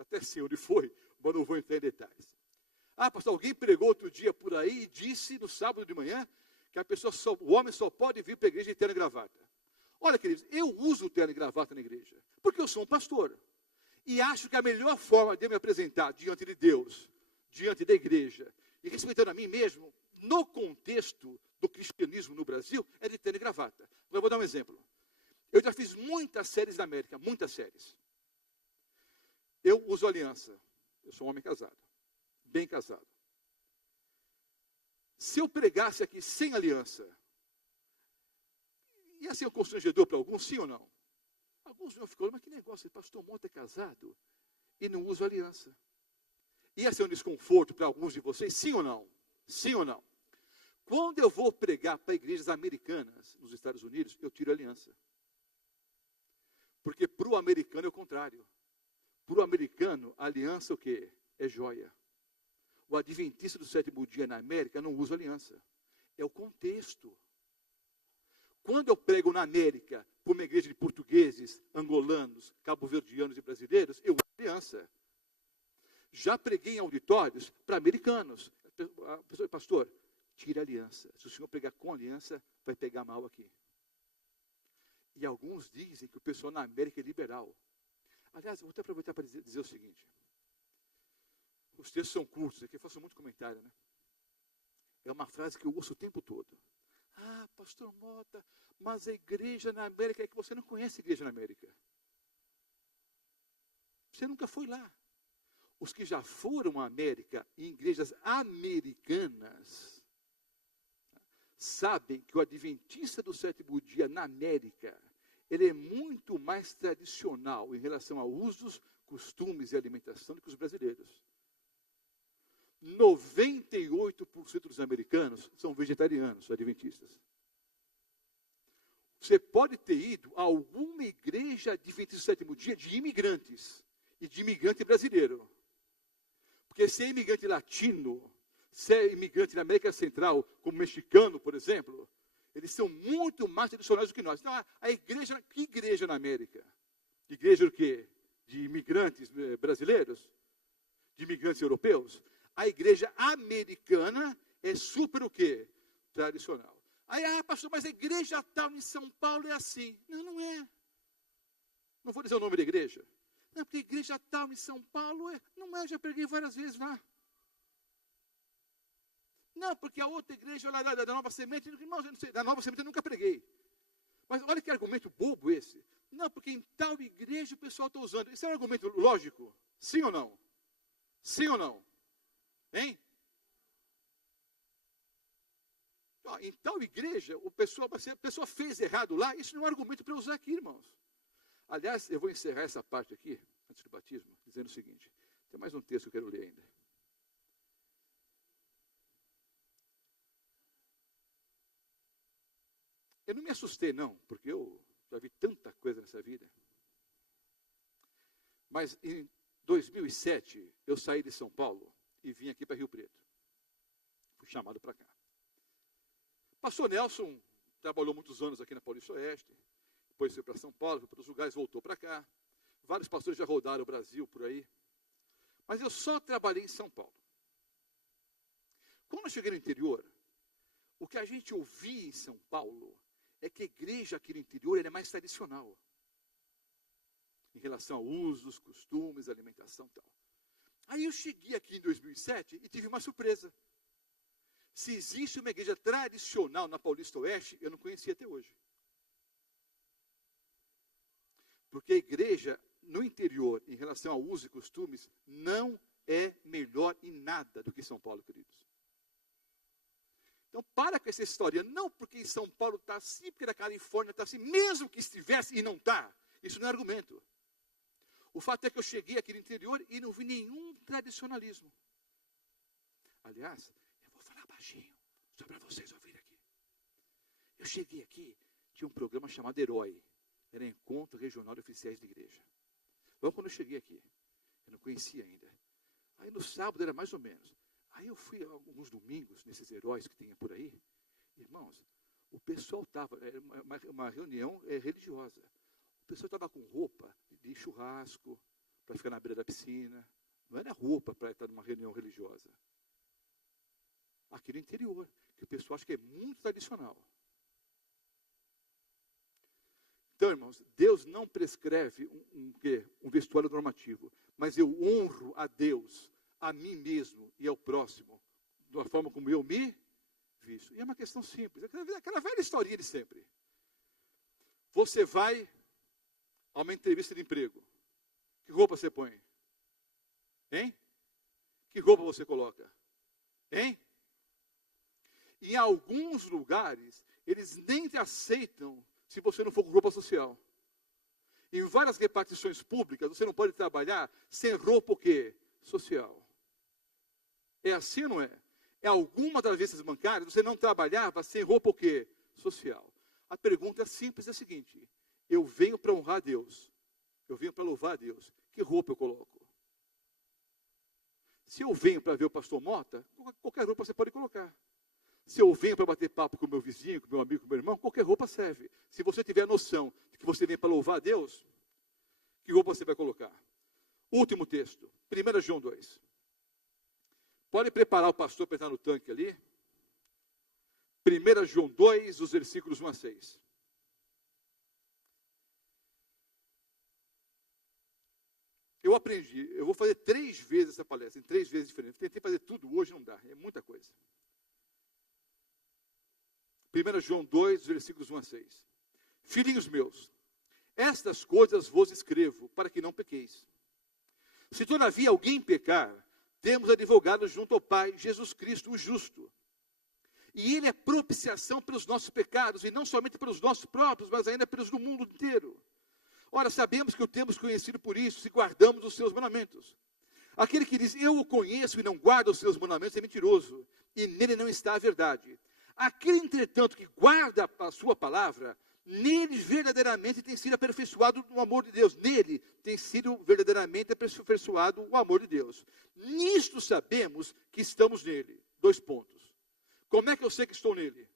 Até sei onde foi, mas não vou entrar em detalhes. Pastor, alguém pregou outro dia por aí e disse no sábado de manhã que o homem só pode vir para a igreja de terno e gravata. Olha, queridos, eu uso o terno e gravata na igreja, porque eu sou um pastor. E acho que a melhor forma de eu me apresentar diante de Deus, diante da igreja, e respeitando a mim mesmo, no contexto do cristianismo no Brasil é de terno e gravata. Eu vou dar um exemplo. Eu já fiz muitas séries na América, muitas séries. Eu uso aliança. Eu sou um homem casado, bem casado. Se eu pregasse aqui sem aliança, ia ser um constrangedor para alguns, sim ou não? Alguns não ficam, mas que negócio, o pastor Mota é casado e não usa aliança. Ia ser um desconforto para alguns de vocês, sim ou não? Sim ou não? Quando eu vou pregar para igrejas americanas nos Estados Unidos, eu tiro a aliança. Porque para o americano é o contrário. Para o americano, a aliança é o quê? É joia. O adventista do sétimo dia na América não usa aliança. É o contexto. Quando eu prego na América, para uma igreja de portugueses, angolanos, cabo-verdianos e brasileiros, eu uso aliança. Já preguei em auditórios para americanos. A pessoa, pastor, tira a aliança. Se o senhor pregar com aliança, vai pegar mal aqui. E alguns dizem que o pessoal na América é liberal. Aliás, eu vou até aproveitar para dizer o seguinte. Os textos são curtos, aqui eu faço muito comentário, né? É uma frase que eu ouço o tempo todo. Ah, pastor Mota, mas a igreja na América é que você não conhece a igreja na América. Você nunca foi lá. Os que já foram à América, em igrejas americanas, sabem que o adventista do sétimo dia na América, ele é muito mais tradicional em relação a usos, costumes e alimentação do que os brasileiros. 98% dos americanos são vegetarianos, adventistas. Você pode ter ido a alguma igreja adventista do sétimo dia de imigrantes e de imigrante brasileiro. Porque se é imigrante latino, se é imigrante na América Central, como mexicano, por exemplo, eles são muito mais tradicionais do que nós. Então, a igreja, que igreja na América? Igreja do quê? De imigrantes brasileiros? De imigrantes europeus? A igreja americana é super o quê? Tradicional. Aí, pastor, mas a igreja tal em São Paulo é assim. Não, não é. Não vou dizer o nome da igreja. Não, porque a igreja tal em São Paulo não é, já preguei várias vezes lá. Não, porque a outra igreja lá da Nova Semente, irmãos, eu não sei, da Nova Semente eu nunca preguei. Mas olha que argumento bobo esse. Não, porque em tal igreja o pessoal está usando. Isso é um argumento lógico? Sim ou não? Sim ou não? Hein? Em tal igreja, a pessoa fez errado lá, isso não é um argumento para usar aqui, irmãos. Aliás, eu vou encerrar essa parte aqui, antes do batismo, dizendo o seguinte. Tem mais um texto que eu quero ler ainda. Eu não me assustei, não, porque eu já vi tanta coisa nessa vida. Mas em 2007, eu saí de São Paulo e vim aqui para Rio Preto. Fui chamado para cá. Pastor Nelson trabalhou muitos anos aqui na Paulista Oeste, depois foi para São Paulo, foi para outros lugares, voltou para cá. Vários pastores já rodaram o Brasil por aí. Mas eu só trabalhei em São Paulo. Quando eu cheguei no interior, o que a gente ouvia em São Paulo é que a igreja aqui no interior é mais tradicional. Em relação a usos, costumes, alimentação e tal. Aí eu cheguei aqui em 2007 e tive uma surpresa. Se existe uma igreja tradicional na Paulista Oeste, eu não conhecia até hoje. Porque a igreja no interior, em relação a usos e costumes, não é melhor em nada do que São Paulo, queridos. Então, para com essa história. Não porque em São Paulo está assim, porque na Califórnia está assim, mesmo que estivesse e não está. Isso não é argumento. O fato é que eu cheguei aqui no interior e não vi nenhum tradicionalismo. Aliás, eu vou falar baixinho, só para vocês ouvirem aqui. Eu cheguei aqui, tinha um programa chamado Herói. Era Encontro Regional de Oficiais de Igreja. Logo quando eu cheguei aqui, eu não conhecia ainda. Aí no sábado era mais ou menos. Aí eu fui alguns domingos, nesses heróis que tinha por aí. Irmãos, o pessoal estava, era uma reunião religiosa. O pessoal estava com roupa de churrasco, para ficar na beira da piscina. Não era roupa para estar numa reunião religiosa. Aqui no interior, que o pessoal acha que é muito tradicional. Então, irmãos, Deus não prescreve um vestuário normativo, mas eu honro a Deus, a mim mesmo e ao próximo, da forma como eu me vício. E é uma questão simples, aquela velha historinha de sempre. Você vai a uma entrevista de emprego. Que roupa você põe? Hein? Que roupa você coloca? Hein? Em alguns lugares, eles nem te aceitam se você não for com roupa social. Em várias repartições públicas, você não pode trabalhar sem roupa o quê? Social. É assim ou não é? Em alguma das agências bancárias, você não trabalhava sem roupa o quê? Social. A pergunta simples é a seguinte: eu venho para honrar a Deus. Eu venho para louvar a Deus. Que roupa eu coloco? Se eu venho para ver o pastor Mota, qualquer roupa você pode colocar. Se eu venho para bater papo com o meu vizinho, com o meu amigo, com o meu irmão, qualquer roupa serve. Se você tiver a noção de que você vem para louvar a Deus, que roupa você vai colocar? Último texto, 1 João 2. Pode preparar o pastor para entrar no tanque ali. 1 João 2, os versículos 1 a 6. Eu aprendi, eu vou fazer 3 vezes essa palestra, em 3 vezes diferentes. Tentei fazer tudo hoje, não dá, é muita coisa. 1 João 2, versículos 1 a 6. Filhinhos meus, estas coisas vos escrevo, para que não pequeis. Se todavia alguém pecar, temos advogado junto ao Pai, Jesus Cristo, o justo. E Ele é propiciação pelos nossos pecados, e não somente pelos nossos próprios, mas ainda pelos do mundo inteiro. Ora, sabemos que o temos conhecido por isso, se guardamos os seus mandamentos. Aquele que diz, eu o conheço e não guarda os seus mandamentos, é mentiroso, e nele não está a verdade. Aquele, entretanto, que guarda a sua palavra, nele verdadeiramente tem sido aperfeiçoado o amor de Deus. Nele tem sido verdadeiramente aperfeiçoado o amor de Deus. Nisto sabemos que estamos nele. 2 pontos. Como é que eu sei que estou nele?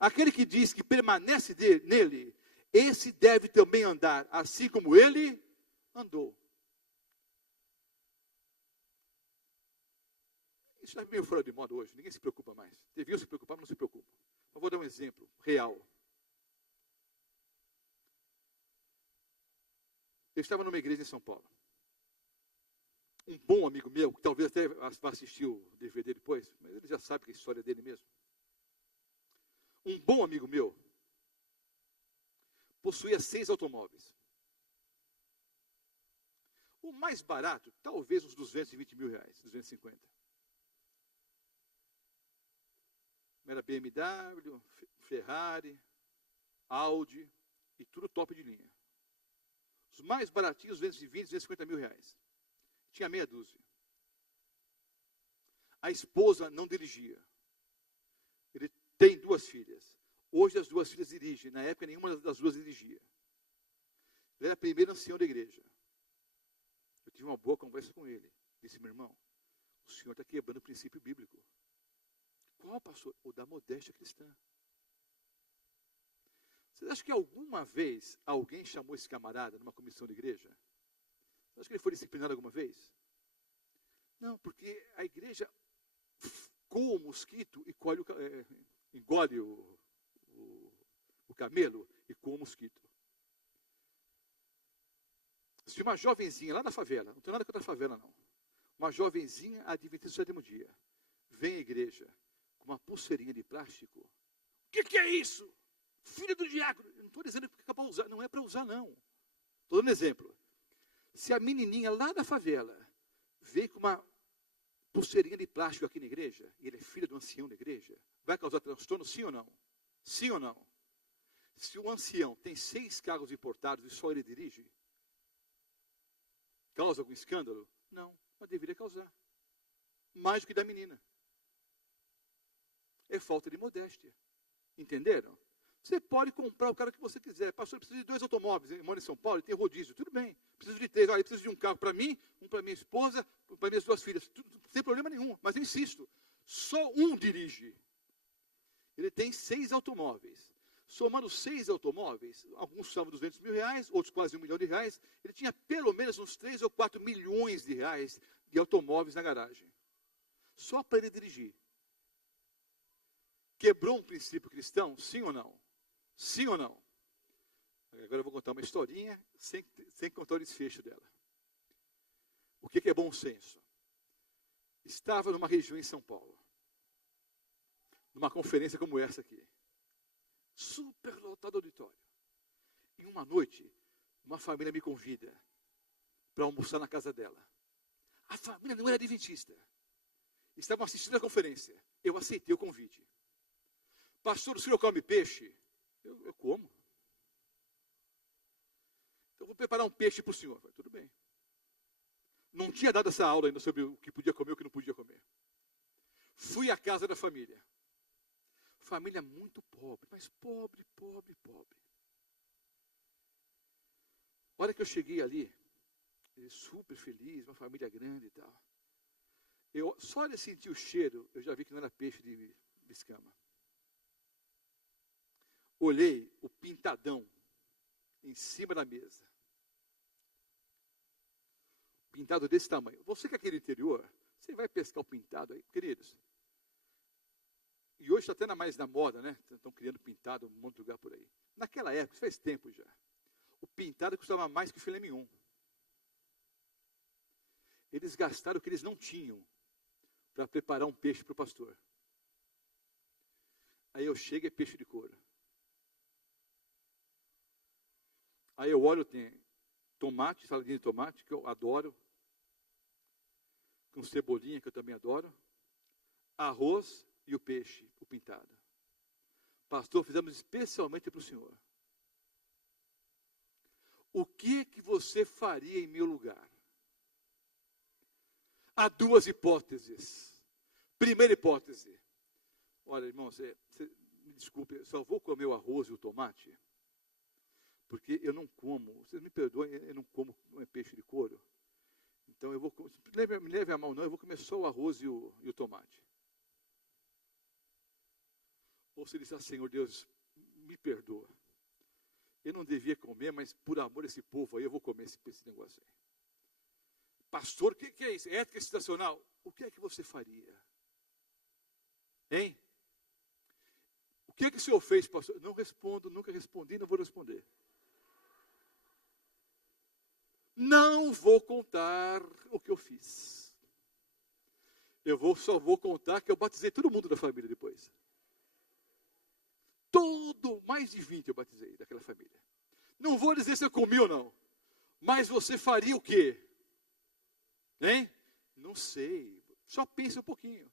Aquele que diz que permanece nele, esse deve também andar, assim como ele andou. Isso está meio fora de moda hoje, ninguém se preocupa mais. Deviam se preocupar, mas não se preocupam. Eu vou dar um exemplo real. Eu estava numa igreja em São Paulo. Um bom amigo meu, que talvez até vá assistir o DVD depois, mas ele já sabe que é a história dele mesmo. Um bom amigo meu possuía 6 automóveis. O mais barato, talvez uns 220 mil reais, 250. Era BMW, Ferrari, Audi e tudo top de linha. Os mais baratinhos, 220, 250 mil reais. Tinha meia dúzia. A esposa não dirigia. Ele tem 2 filhas. Hoje as 2 filhas dirigem. Na época nenhuma das 2 dirigia. Ele era o primeiro ancião da igreja. Eu tive uma boa conversa com ele. Disse, meu irmão, o senhor está quebrando o princípio bíblico. Qual, pastor? O da modéstia cristã. Vocês acham que alguma vez alguém chamou esse camarada numa comissão de igreja? Você acha que ele foi disciplinado alguma vez? Não, porque a igreja coa o mosquito e engole o camelo e coa o mosquito. Se uma jovenzinha lá da favela, não tem nada contra a favela não, uma jovenzinha adventista do 7º dia, vem à igreja com uma pulseirinha de plástico, o que é isso? Filho do diácono. Eu não estou dizendo que é para usar, não é para usar não. Estou dando um exemplo. Se a menininha lá da favela veio com uma pulseirinha de plástico aqui na igreja, e ele é filho do ancião da igreja, vai causar transtorno, sim ou não? Sim ou não? Se o ancião tem 6 carros importados e só ele dirige, causa algum escândalo? Não, mas deveria causar. Mais do que da menina. É falta de modéstia. Entenderam? Você pode comprar o carro que você quiser. Pastor, eu preciso de 2 automóveis. Eu moro em São Paulo, tem rodízio. Tudo bem. Preciso de 3. Olha, eu preciso de um carro para mim, um para minha esposa, um para minhas 2 filhas. Tudo, sem problema nenhum. Mas eu insisto, só um dirige. Ele tem 6 automóveis. Somando 6 automóveis, alguns são 200 mil reais, outros quase 1 milhão de reais. Ele tinha pelo menos uns 3 ou 4 milhões de reais de automóveis na garagem. Só para ele dirigir. Quebrou um princípio cristão? Sim ou não? Sim ou não? Agora eu vou contar uma historinha sem contar o desfecho dela. O que é bom senso? Estava numa região em São Paulo. numa conferência como essa aqui. Super lotado auditório. E uma noite, uma família me convida para almoçar na casa dela. A família não era adventista. Estavam assistindo a conferência. Eu aceitei o convite. Pastor, o senhor come peixe? Eu como. Então, vou preparar um peixe para o senhor. Falei, tudo bem. Não tinha dado essa aula ainda sobre o que podia comer e o que não podia comer. Fui à casa da família. Família muito pobre, mas pobre, pobre, pobre. A hora que eu cheguei ali, super feliz, uma família grande e tal. Só de sentir o cheiro, eu já vi que não era peixe de escama. Olhei o pintadão em cima da mesa. Pintado desse tamanho. Você que é aqui no interior, você vai pescar o pintado aí, queridos. E hoje está até mais na moda, né? Estão criando pintado em um monte de lugar por aí. Naquela época, isso faz tempo já. O pintado custava mais que o filé mignon. Eles gastaram o que eles não tinham para preparar um peixe para o pastor. Aí eu chego e é peixe de couro. Aí eu olho, tem tomate, saladinha de tomate, que eu adoro. Com cebolinha, que eu também adoro. Arroz e o peixe, o pintado. Pastor, fizemos especialmente para o senhor. O que você faria em meu lugar? Há duas hipóteses. Primeira hipótese. Olha, irmão, você me desculpe, eu só vou comer o arroz e o tomate, porque eu não como, vocês me perdoem, eu não como peixe de couro. Então eu vou, me leve a mão não, eu vou comer só o arroz e o tomate. Ou se ele diz, Senhor Deus, me perdoa. Eu não devia comer, mas por amor a esse povo aí, eu vou comer esse negócio aí. Pastor, o que é isso? Ética situacional? O que é que você faria? Hein? O que é que o senhor fez, pastor? Não respondo, nunca respondi, não vou responder. Não vou contar o que eu fiz. Só vou contar que eu batizei todo mundo da família depois. Mais de 20 eu batizei daquela família. Não vou dizer se eu comi ou não. Mas você faria o quê? Hein? Não sei. Só pense um pouquinho.